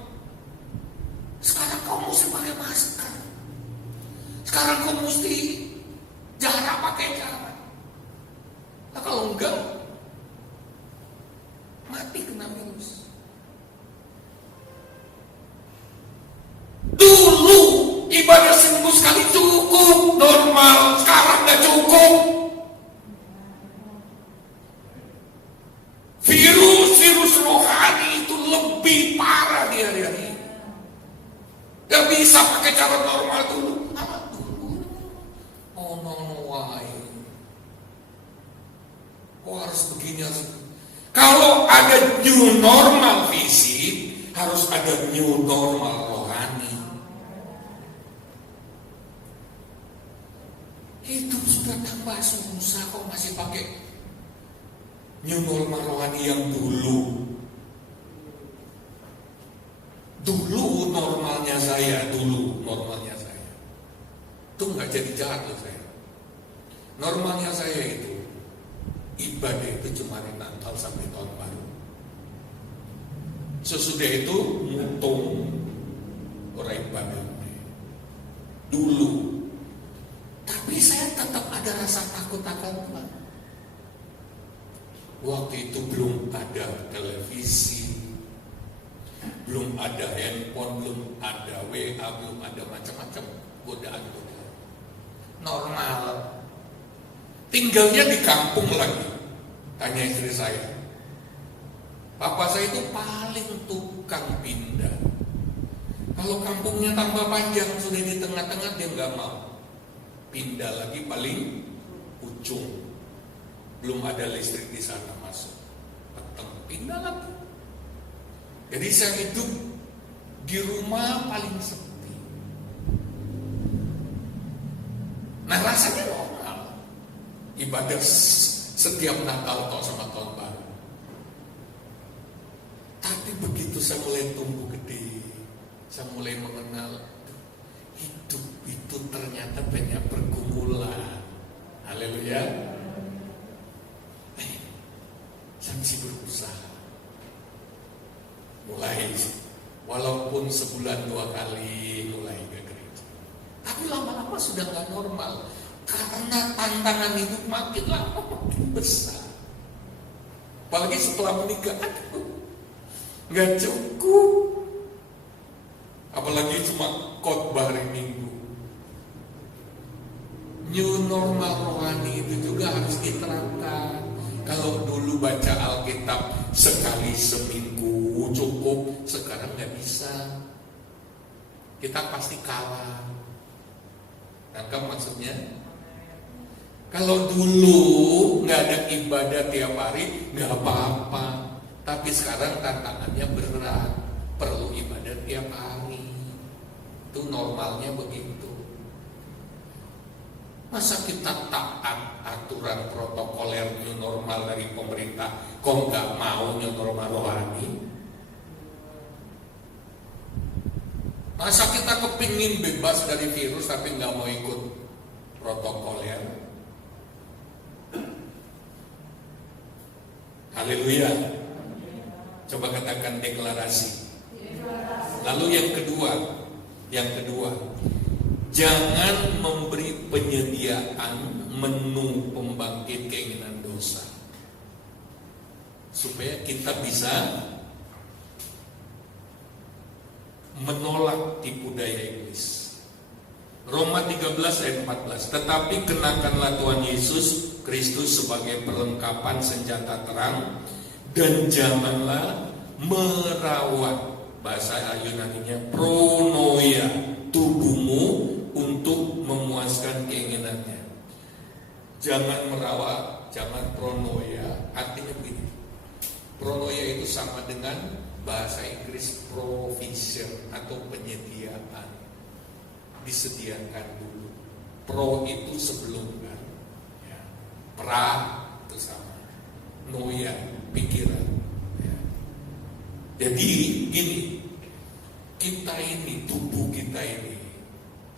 Sekarang kau mesti pakai masker. Sekarang kau mesti jarak pakai jarak. Nah, kalau enggak, mati kena virus. Dulu ibadah seminggu sekali cukup normal, sekarang nggak cukup. Virus rohani itu lebih parah di hari-hari ini. Gak bisa pakai cara normal dulu. Oh no, why? Kok harus begini? Kalau ada new normal fisik, harus ada new normal rohani. Hidup sudah tambah susah, kok masih pakai new normal rohani yang dulu. Dulu normalnya saya itu nggak jadi jahat loh saya. Normalnya saya itu ibadah itu cuma hari Natal sampai tahun baru. Sesudah itu mutung orang ibadah dulu. Tapi saya tetap ada rasa takut akan Tuhan. Waktu itu belum ada televisi, belum ada handphone, belum ada WA, belum ada macam-macam godaan-godaan. Normal. Tinggalnya di kampung lagi. Tanya istri saya. Papa saya itu paling tukang pindah. Kalau kampungnya tambah panjang, sudah di tengah-tengah dia nggak mau. Pindah lagi paling ujung. Belum ada listrik di sana masuk. Peteng, pindah lagi. Jadi saya hidup di rumah paling sepi. Nah rasanya normal. Ibadah setiap Natal atau sama tahun baru. Tapi begitu saya mulai tumbuh gede, saya mulai mengenal hidup itu ternyata banyak pergumulan. Haleluya. Saya mesti berusaha. Mulai, walaupun sebulan 2 kali mulai ke gereja. Tapi lama-lama sudah gak normal. Karena tantangan hidup makin lama makin besar. Apalagi setelah menikah, gak cukup. Apalagi cuma khotbah hari Minggu. New normal rohani itu juga harus diterapkan. Kalau dulu baca Alkitab sekali seminggu cukup, sekarang gak bisa. Kita pasti kalah. Tangkap maksudnya? Kalau dulu gak ada ibadah tiap hari, gak apa-apa. Tapi sekarang tantangannya berat. Perlu ibadah tiap hari. Itu normalnya begitu. Masa kita taat aturan protokoler new normal dari pemerintah, kok nggak mau new normal rohani? Masa kita kepingin bebas dari virus tapi nggak mau ikut protokoler? Haleluya. Coba katakan deklarasi. Lalu yang kedua, jangan memberi penyediaan menu pembangkit keinginan dosa. Supaya kita bisa menolak tipu daya iblis. Roma 13 ayat 14. Tetapi kenakanlah Tuhan Yesus Kristus sebagai perlengkapan senjata terang, dan janganlah merawat, bahasa Yunaninya pronoia, tubuhmu untuk memuaskan keinginannya. Jangan merawat, jangan pronoia. Artinya begini, pronoia itu sama dengan bahasa Inggris provision atau penyediaan. Disediakan dulu. Pro itu sebelum kan, ya. Pra itu sama. Noia, pikiran. Ya. Jadi gini, kita ini, tubuh kita ini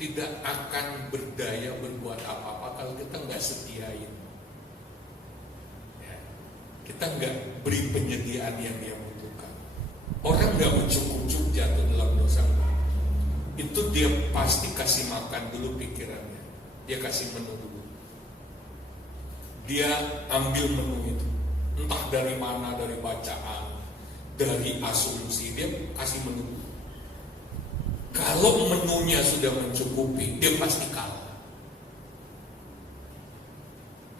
tidak akan berdaya berbuat apa-apa kalau kita nggak sediain. Ya. Kita nggak beri penyediaan yang dia butuhkan. Orang nggak ucuk-ucuk jatuh dalam dosa. Itu dia pasti kasih makan dulu pikirannya. Dia kasih menu dulu. Dia ambil menu itu. Entah dari mana, dari bacaan, dari asumsi, dia kasih menu. Kalau menunya sudah mencukupi, dia pasti kalah.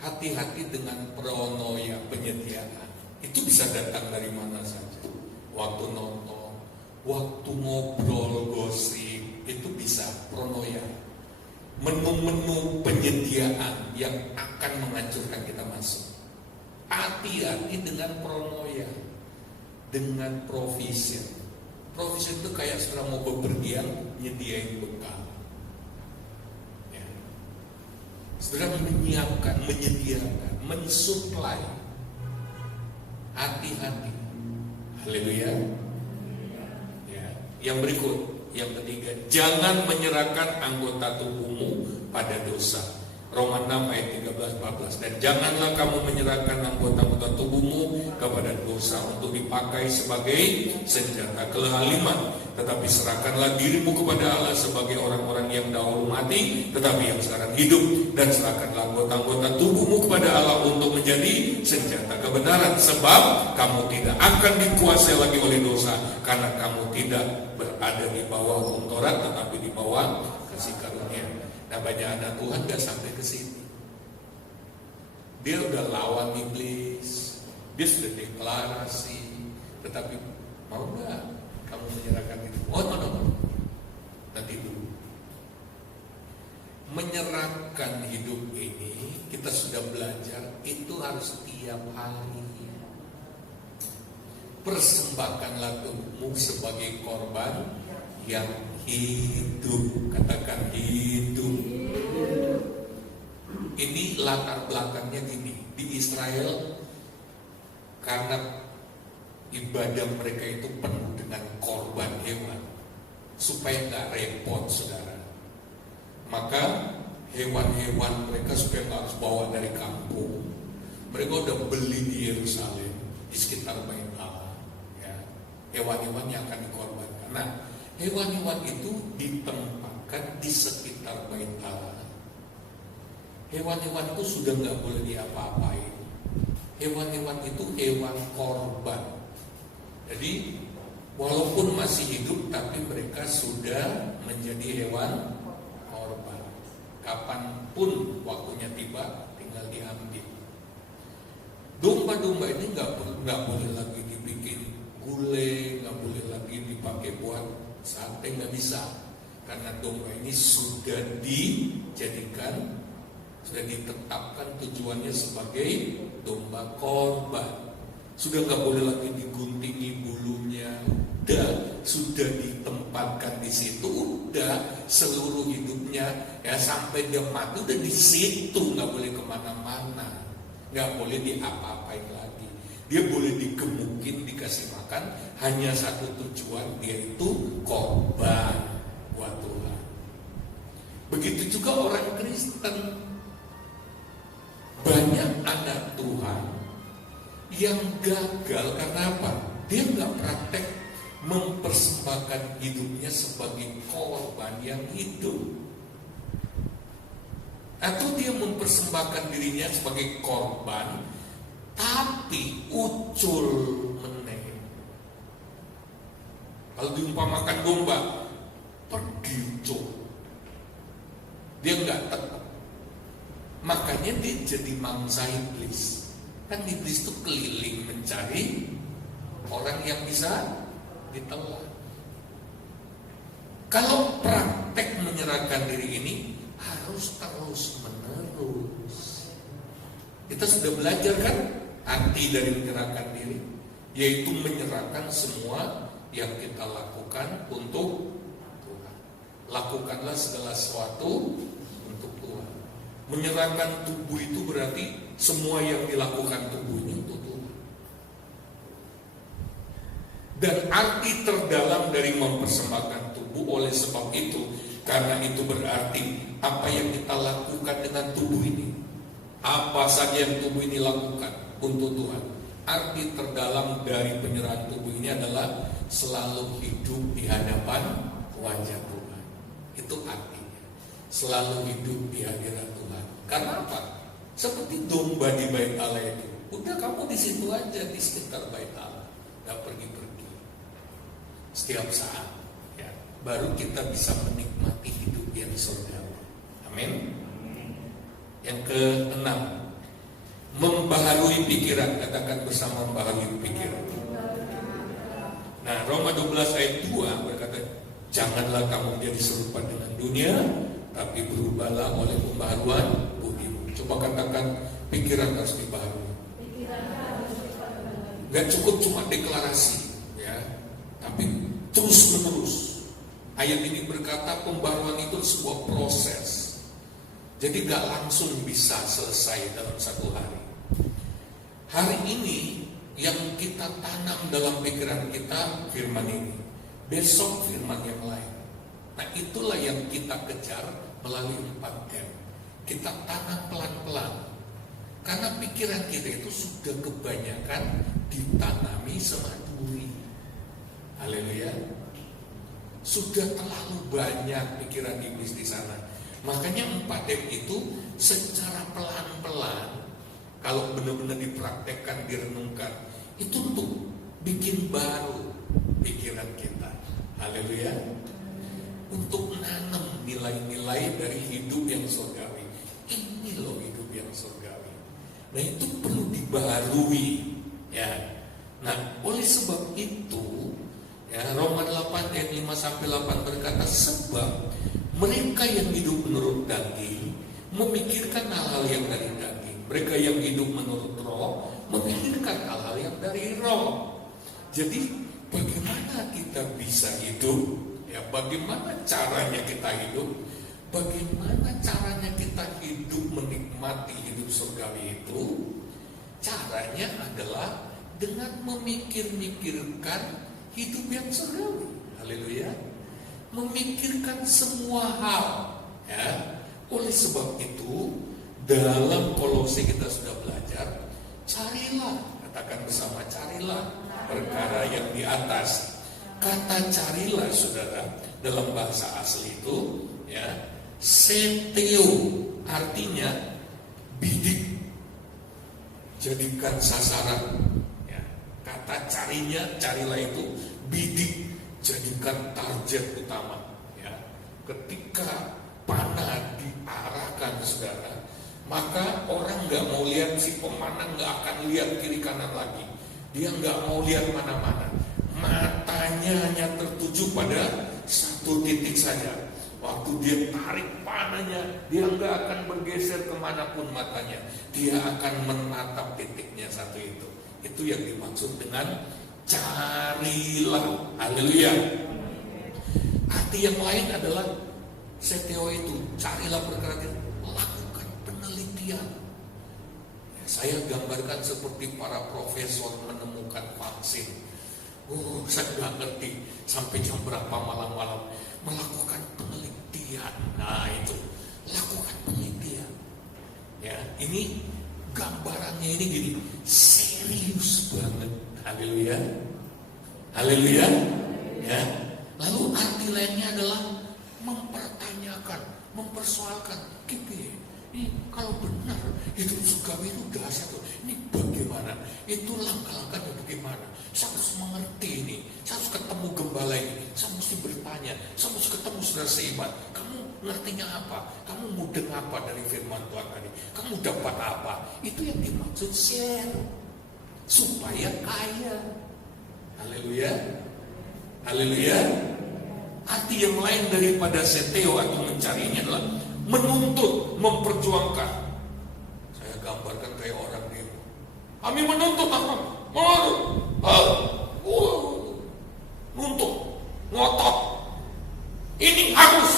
Hati-hati dengan pronoia, penyediaan. Itu bisa datang dari mana saja. Waktu nonton, waktu ngobrol, gosip, itu bisa pronoia. Menu-menu penyediaan yang akan menghancurkan kita masuk. Hati-hati dengan pronoia, dengan provision. Provision itu kayak setelah mau bepergian, nyediain bekal. Ya. Setelah menyiapkan, menyediakan, mensuplai. Hati-hati. Haleluya. Ya. Yang berikut, yang ketiga, jangan menyerahkan anggota tubuhmu pada dosa. Roma 6 ayat 13-14. Dan janganlah kamu menyerahkan anggota-anggota tubuhmu kepada dosa untuk dipakai sebagai senjata kelaliman. Tetapi serahkanlah dirimu kepada Allah sebagai orang-orang yang dahulu mati, tetapi yang sekarang hidup. Dan serahkanlah anggota-anggota tubuhmu kepada Allah untuk menjadi senjata kebenaran. Sebab kamu tidak akan dikuasai lagi oleh dosa, karena kamu tidak berada di bawah hukum Taurat, tetapi di bawah kasih karunia. Nah, banyak anak Tuhan gak sampai ke sini. Dia udah lawan iblis, dia sudah deklarasi, tetapi mau gak kamu menyerahkan itu? Oh, no. Nanti dulu. Menyerahkan hidup ini, kita sudah belajar, itu harus tiap hari. Persembahkanlah tubuhmu sebagai korban yang hidup. Katakan hidup. Ini latar belakangnya gini. Di Israel, karena ibadah mereka itu penuh dengan korban hewan, supaya gak repot, saudara, maka hewan-hewan mereka supaya gak harus bawa dari kampung, mereka udah beli di Yerusalem, di sekitar Bait Allah, ya. Hewan-hewan yang akan dikorbankan. Nah, hewan-hewan itu ditempatkan di sekitar Bait Allah. Hewan-hewan itu sudah nggak boleh diapa-apain. Hewan-hewan itu hewan korban. Jadi walaupun masih hidup, tapi mereka sudah menjadi hewan korban. Kapanpun waktunya tiba, tinggal diambil. Domba-domba ini nggak boleh lagi dibikin gulai, nggak boleh lagi dipakai buat sate, nggak bisa, karena domba ini sudah dijadikan, sudah ditetapkan tujuannya sebagai domba korban. Sudah nggak boleh lagi diguntingi bulunya, sudah ditempatkan di situ, udah seluruh hidupnya, ya sampai dia mati udah di situ, nggak boleh kemana-mana, nggak boleh diapa-apain lagi. Dia boleh digemukin, dikasih makan, hanya satu tujuan, dia itu korban buat Tuhan. Begitu juga orang Kristen. Banyak anak Tuhan yang gagal karena apa? Dia nggak praktek mempersembahkan hidupnya sebagai korban yang hidup, atau dia mempersembahkan dirinya sebagai korban tapi ucul meneh. Kalau diumpamakan domba, pergi coba. Dia nggak tetap. Makanya dia jadi mangsa iblis. Kan iblis itu keliling mencari orang yang bisa ditelan. Kalau praktek menyerahkan diri ini harus terus menerus. Kita sudah belajar kan arti dari menyerahkan diri, yaitu menyerahkan semua yang kita lakukan untuk Tuhan. Lakukanlah segala sesuatu untuk Tuhan. Menyerahkan tubuh itu berarti semua yang dilakukan tubuh ini untuk Tuhan. Dan arti terdalam dari mempersembahkan tubuh oleh sebab itu, karena itu berarti apa yang kita lakukan dengan tubuh ini, apa saja yang tubuh ini lakukan untuk Tuhan. Arti terdalam dari penyerahan tubuh ini adalah selalu hidup di hadapan wajah Tuhan. Itu artinya selalu hidup di hadirat Tuhan. Karena apa? Seperti domba di bait Allah itu, udah kamu di situ aja di sekitar bait Allah, gak pergi-pergi. Setiap saat, ya, baru kita bisa menikmati hidup yang surgawi. Amin. Yang keenam, membaharui pikiran. Katakan bersama, membaharui pikiran. Nah, Roma 12 ayat 2 berkata, janganlah kamu menjadi serupa dengan dunia, tapi berubahlah oleh pembaharuan budimu. Coba katakan, pikiran harus dibaharui. Gak cukup cuma deklarasi, ya, tapi terus menerus. Ayat ini berkata pembaharuan itu sebuah proses. Jadi gak langsung bisa selesai dalam satu hari. Hari ini yang kita tanam dalam pikiran kita firman ini, besok firman yang lain. Nah, itulah yang kita kejar melalui 4M. Kita tanam pelan-pelan. Karena pikiran kita itu sudah kebanyakan ditanami sama duri. Haleluya. Sudah terlalu banyak pikiran iblis di sana. Makanya 4M itu secara pelan-pelan, kalau benar-benar dipraktekkan, direnungkan, itu untuk bikin baru pikiran kita. Haleluya. Untuk menanam nilai-nilai dari hidup yang surgawi. Ini loh hidup yang surgawi. Nah, itu perlu dibaharui, ya. Nah, oleh sebab itu, ya, Roma 8 ayat 5 sampai 8 berkata, sebab mereka yang hidup menurut daging memikirkan hal-hal yang dari daging. Mereka yang hidup menurut roh memikirkan hal-hal yang dari roh. Jadi bagaimana kita bisa hidup? Ya, bagaimana caranya kita hidup? Bagaimana caranya kita hidup menikmati hidup surgawi itu? Caranya adalah dengan memikir-mikirkan hidup yang surgawi. Haleluya. Memikirkan semua hal, ya. Oleh sebab itu, dalam Kolose kita sudah belajar, carilah, katakan bersama, carilah perkara yang di atas. Kata carilah, saudara, dalam bahasa asli itu, ya, seteo, artinya bidik, jadikan sasaran. Ya. Kata carilah itu bidik, jadikan target utama. Ya. Ketika panah diarahkan, saudara, maka orang nggak mau lihat, si pemanah nggak akan lihat kiri kanan lagi. Dia nggak mau lihat mana-mana. Matanya hanya tertuju pada satu titik saja. Waktu dia tarik panahnya, dia nggak akan bergeser kemanapun matanya. Dia akan menatap titiknya satu itu. Itu yang dimaksud dengan carilah. Haleluya. Arti yang lain adalah seteo itu, carilah perkara itu, lakukan penelitian. Ya, saya gambarkan seperti para profesor menemukan vaksin. Saya nggak ngerti sampai jam berapa malam-malam melakukan penelitian. Nah, itu lakukan penelitian. Ya, ini gambarannya ini gini, serius banget. Haleluya. Haleluya. Ya. Lalu arti lainnya adalah mempertanyakan, mempersoalkan. Ini kalau benar hidup surgawi itu dahsyat tuh. Ini bagaimana? Itu langkah-langkahnya bagaimana? Saya harus mengerti ini. Saya harus ketemu gembala ini. Saya mesti bertanya. Saya mesti ketemu saudara seiman. Kamu ngertinya apa? Kamu mudeng apa dari firman Tuhan tadi? Kamu dapat apa? Itu yang dimaksud share. Supaya kaya. Haleluya. Haleluya. Arti yang lain daripada seteo atau mencarinya adalah menuntut, memperjuangkan. Saya gambarkan kayak orang demo. Kami menuntut apa? Nuntut, ngotot. Ini harus.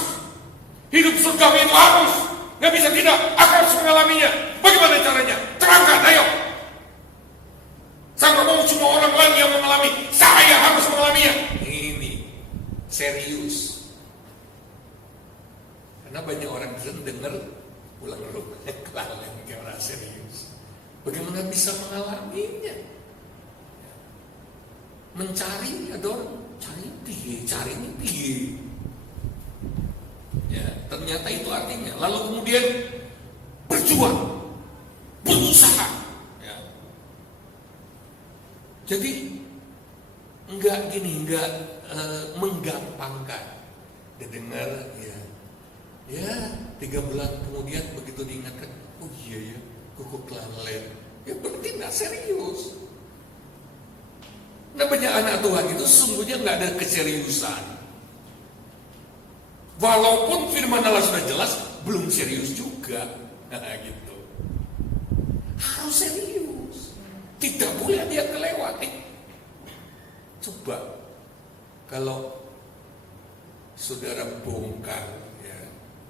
Hidup surgawi itu harus. Gak bisa tidak, aku harus mengalaminya. Bagaimana caranya? Terangkan, ayo. Saya mau cuma orang lain yang mengalami. Saya harus mengalaminya. Ini serius. Karena banyak orang dengar pulang rumah kelalen kayak orang serius. Bagaimana bisa mengalaminya? Mencari, ada orang cari ini piye. Ya, ternyata itu artinya. Lalu kemudian berjuang, berusaha. Ya. Jadi enggak menggampangkan. Didengar ya 3 bulan kemudian begitu diingatkan, oh iya ya, kuku kelalen. Ya berarti enggak serius. Nah, banyak anak Tuhan itu sesungguhnya enggak ada keseriusan. Walaupun firman Allah sudah jelas, belum serius juga. Nah, gitu. Harus serius. Tidak boleh dia kelewati. Coba kalau saudara bongkar ya,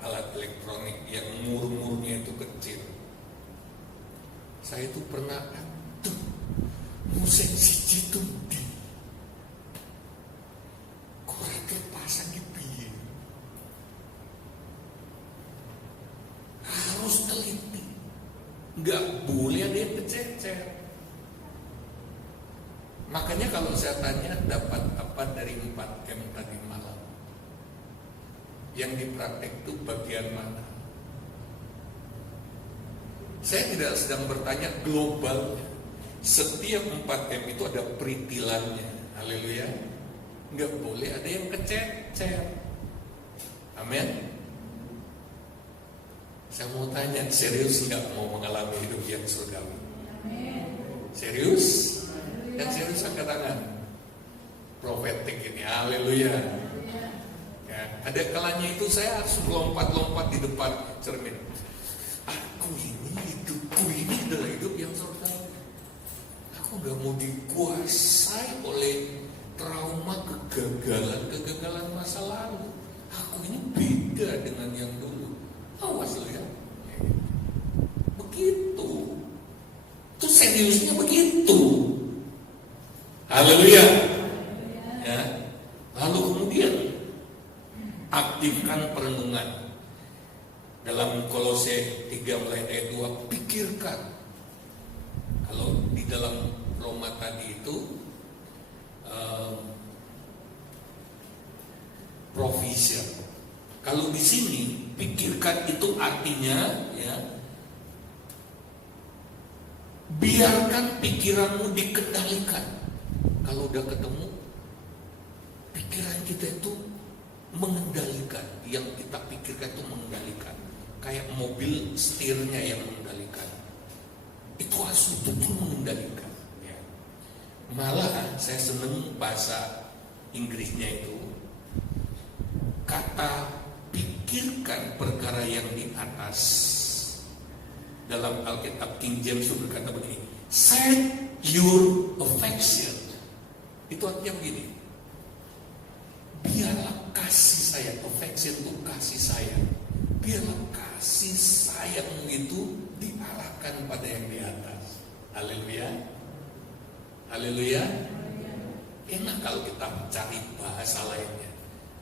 alat elektronik yang mur-murnya itu kecil. Saya itu pernah musik siji tundi. Korek pasang di piye. Harus teliti. Enggak boleh ada yang kececer. Makanya kalau saya tanya dapat apa dari 4M tadi malam? Yang dipraktek itu bagian mana? Saya tidak sedang bertanya globalnya. Setiap 4M itu ada peritilannya. Haleluya. Enggak boleh ada yang kececer. Amin. Saya mau tanya, serius enggak mau mengalami hidup yang surgawi? Serius? Yang serius angkat tangan. Profetik ini, haleluya. Ya, ada kalanya itu saya harus lompat-lompat di depan cermin. Hidupku ini adalah hidup yang surgawi. Aku gak mau dikuasai oleh trauma kegagalan masa lalu. Aku ini beda dengan yang dulu. Awas lo ya. Begitu. Itu seriusnya begitu. Haleluya. Ya. Lalu kemudian aktifkan perenungan. Dalam Kolose 3 mulai ayat 2, pikirkan. Kalau di dalam Roma tadi itu provision. Kalau di sini pikirkan itu artinya ya, biarkan pikiranmu dikendalikan. Kalau udah ketemu, pikiran kita itu mengendalikan. Yang kita pikirkan itu mengendalikan. Kayak mobil setirnya yang mengendalikan. Itu harus betul-betul mengendalikan. Ya. Malah saya seneng bahasa Inggrisnya itu. Kata pikirkan perkara yang di atas. Dalam Alkitab King James itu berkata begini. Set your affection. Itu artinya begini. Biarlah kasih sayang, affection itu kasih sayang. Biarlah kasih sayangmu itu diarahkan pada yang di atas. Haleluya. Haleluya. Enak kalau kita cari bahasa lainnya.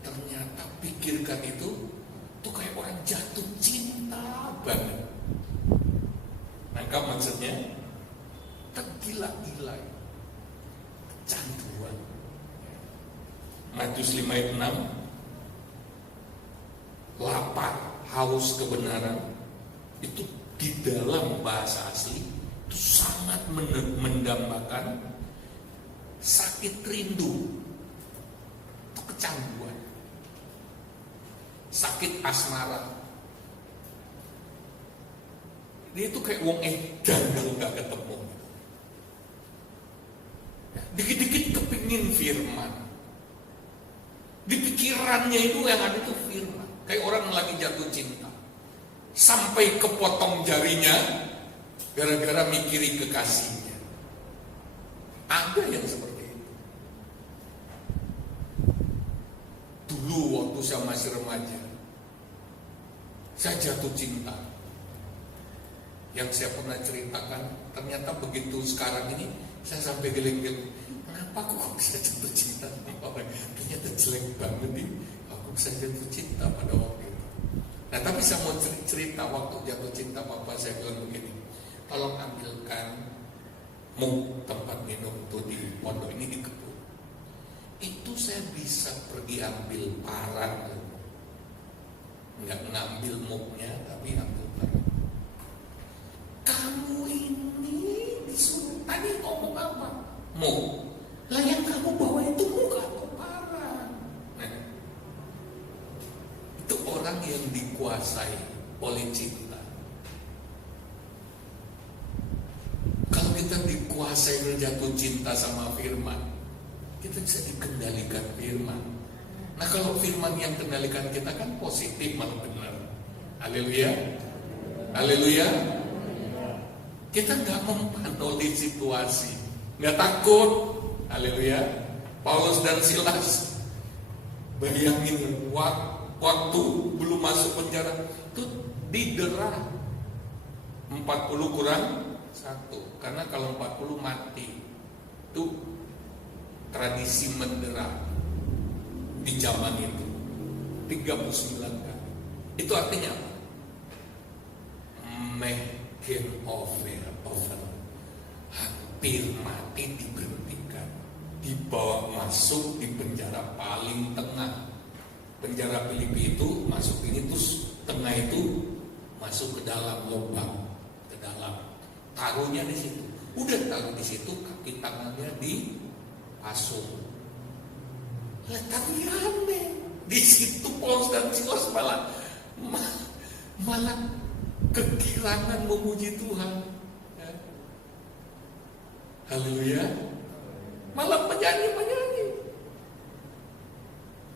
Ternyata pikirkan itu tuh kayak orang jatuh cinta banget. Nangkap maksudnya? Tergila-gila. Kecanduan. Matius 5 ayat 6. Lapar, haus kebenaran itu di dalam bahasa asli itu sangat mendambakan sakit rindu, itu kecanduan, sakit asmara. Dia itu kayak wong edan kalau nggak ketemu. Dikit-dikit kepingin firman. Di pikirannya itu yang ada itu firman. Kayak orang lagi jatuh cinta. Sampai kepotong jarinya gara-gara mikiri kekasihnya. Ada yang seperti itu. Dulu waktu saya masih remaja, saya jatuh cinta. Yang saya pernah ceritakan, ternyata begitu sekarang ini saya sampai geleng-geleng. Kenapa aku bisa jatuh cinta sama orang? Ternyata jelek banget nih. Aku bisa jatuh cinta pada waktu itu. Nah, tapi saya mau cerita waktu jatuh cinta papa saya bilang begini. Tolong ambilkan tempat minum tuh di pondok ini di kebun. Itu saya bisa pergi ambil parang. Enggak ngambil muknya, tapi ambil parang. Kamu ini disuruh tadi ngomong apa? Muk. Lah yang kamu bawa itu muka atau parang? Nah, itu orang yang dikuasai oleh cinta. Kalau kita dikuasai oleh jatuh cinta sama firman, kita bisa dikendalikan firman. Nah, kalau firman yang kendalikan kita kan positif malah benar. Haleluya. Haleluya. Kita nggak mempanoli situasi, nggak takut. Haleluya. Paulus dan Silas, bayangin waktu belum masuk penjara itu didera 40 kurang 1, karena kalau 40 mati. Itu tradisi mendera di zaman itu 39 kali. Itu artinya apa? Making over, hampir mati diberhentikan, dibawa masuk di penjara paling tengah. Penjara Filipi itu masuk ini, terus tengah itu masuk ke dalam lubang, ke dalam. Taruhnya di situ. Udah taruh di situ, kaki tangannya dipasung. Tapi aneh, di situ Paulus dan Silas malah kegirangan memuji Tuhan. Haleluya. Malah menyanyi.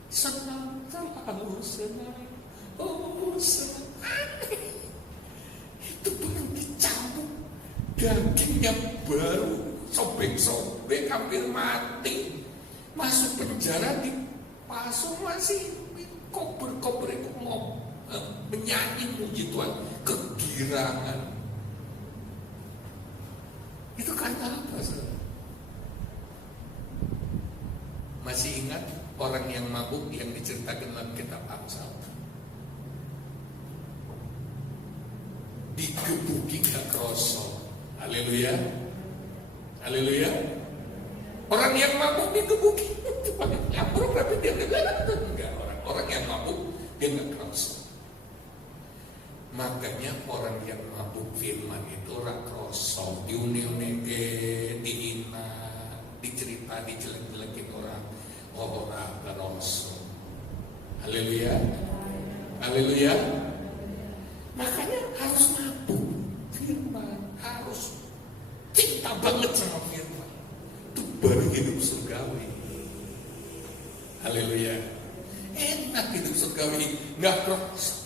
Senang, selalu senang. Oh, senang. Itu baru dicambuk, dagingnya baru sobek-sobek, hampir mati. Masuk penjara, dipasung masih kober-kober itu mau menyanyi puji Tuhan, kegirangan. Itu karena apa, saudara? Masih ingat orang yang mabuk yang diceritakan dalam kitab Amsal? Digebuki gak kroso. Haleluya. Haleluya. Orang yang mabuk digebuki. Nyamper tapi dia enggak. Orang yang mabuk dia gak kroso. Makanya orang yang mabuk firman itu ora kroso, diune-uneke, dihina, dicerita, dijelek-jelekin orang. Oh, ora kroso. Haleluya. Haleluya. Makanya harus mabuk firman, harus cinta banget sama firman. Itu baru hidup surgawi. Haleluya. Enak hidup surgawi, nggak kroso.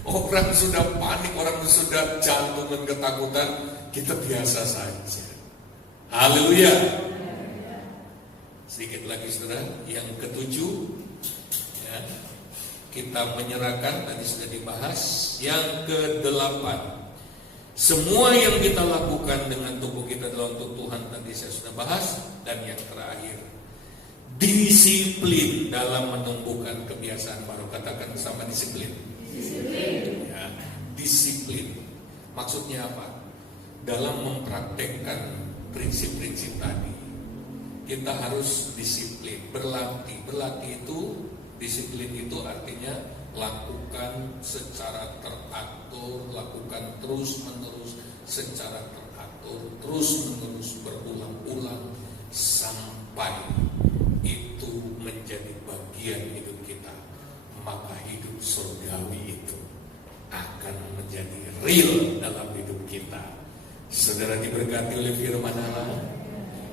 Orang sudah panik, orang sudah jantungan ketakutan, kita biasa saja. Haleluya. Sedikit lagi saudara, yang ketujuh, ya, kita menyerahkan, tadi sudah dibahas. Yang ke-8, semua yang kita lakukan dengan tubuh kita adalah untuk Tuhan, tadi saya sudah bahas. Dan yang terakhir, disiplin dalam menumbuhkan kebiasaan baru. Katakan bersama, disiplin. Ya, disiplin. Maksudnya apa? Dalam mempraktekkan prinsip-prinsip tadi, kita harus disiplin, berlatih. Berlatih itu, disiplin itu artinya Lakukan secara teratur, lakukan terus-menerus secara teratur, terus-menerus berulang-ulang sampai itu menjadi bagian hidup kita. Maka hidup surgawi itu akan menjadi real dalam hidup kita. Saudara diberkati oleh firman Allah.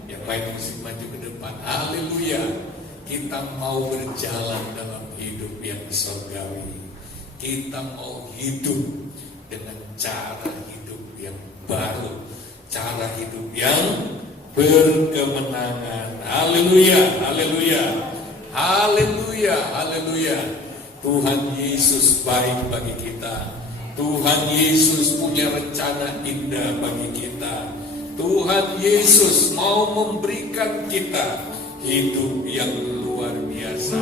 Yang main musik maju ke depan. Haleluya. Kita mau berjalan dalam hidup yang surgawi. Kita mau hidup dengan cara hidup yang baru, cara hidup yang berkemenangan. Haleluya, haleluya, haleluya, haleluya. Tuhan Yesus baik bagi kita. Tuhan Yesus punya rencana indah bagi kita. Tuhan Yesus mau memberikan kita hidup yang luar biasa.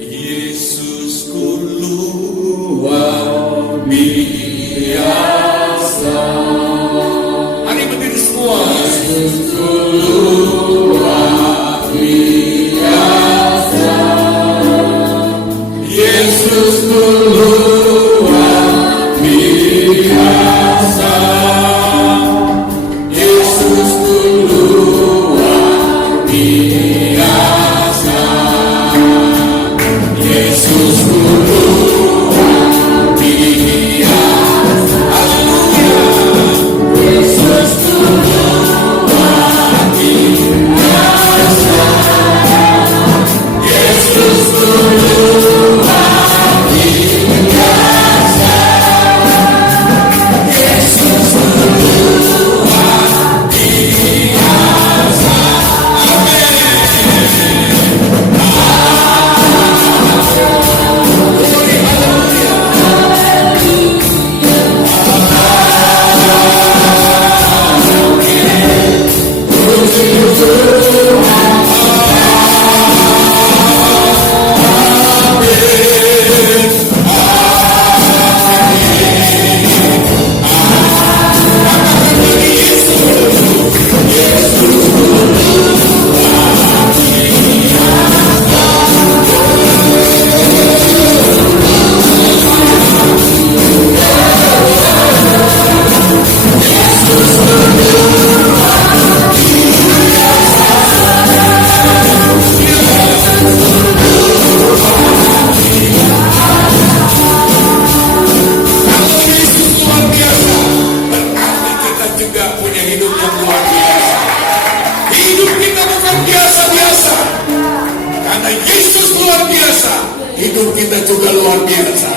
Yesusku luar biasa. Mari berdiri semua. Yesusku luar biasa. Yesusku luar biasa. Yesusku luar biasa. Yesusku luar biasa. Haleluya. Yesusku luar biasa. Yesusku luar biasa. Yesusku luar biasa. Amin. Hidup kita juga luar biasa.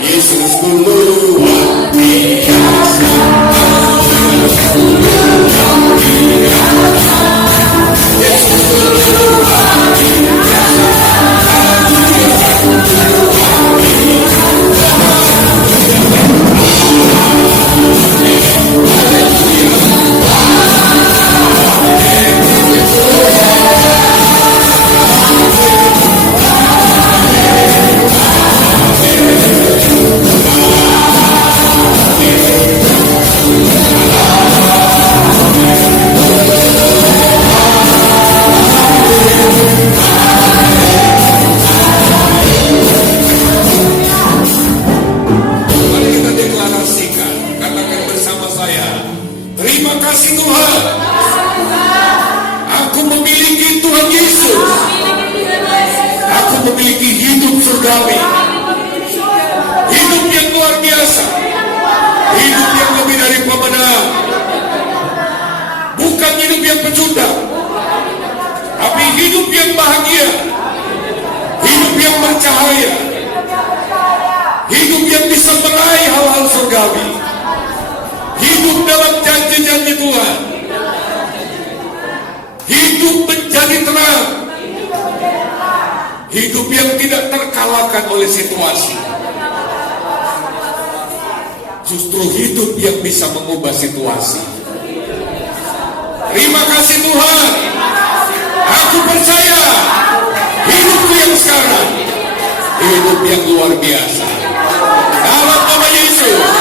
Yesus luar biasa. Yesus luar biasa. Yesus luar biasa. Hidup yang luar biasa, hidup yang lebih dari pemenang, bukan hidup yang pecundang, tapi hidup yang bahagia, hidup yang bercahaya, hidup yang bisa meraih hal-hal surgawi, hidup dalam janji-janji Tuhan, hidup menjadi terang, hidup yang tidak terkalahkan oleh situasi. Justru hidup yang bisa mengubah situasi. Terima kasih Tuhan. Aku percaya hidupku yang sekarang hidup yang luar biasa. Dalam nama Yesus.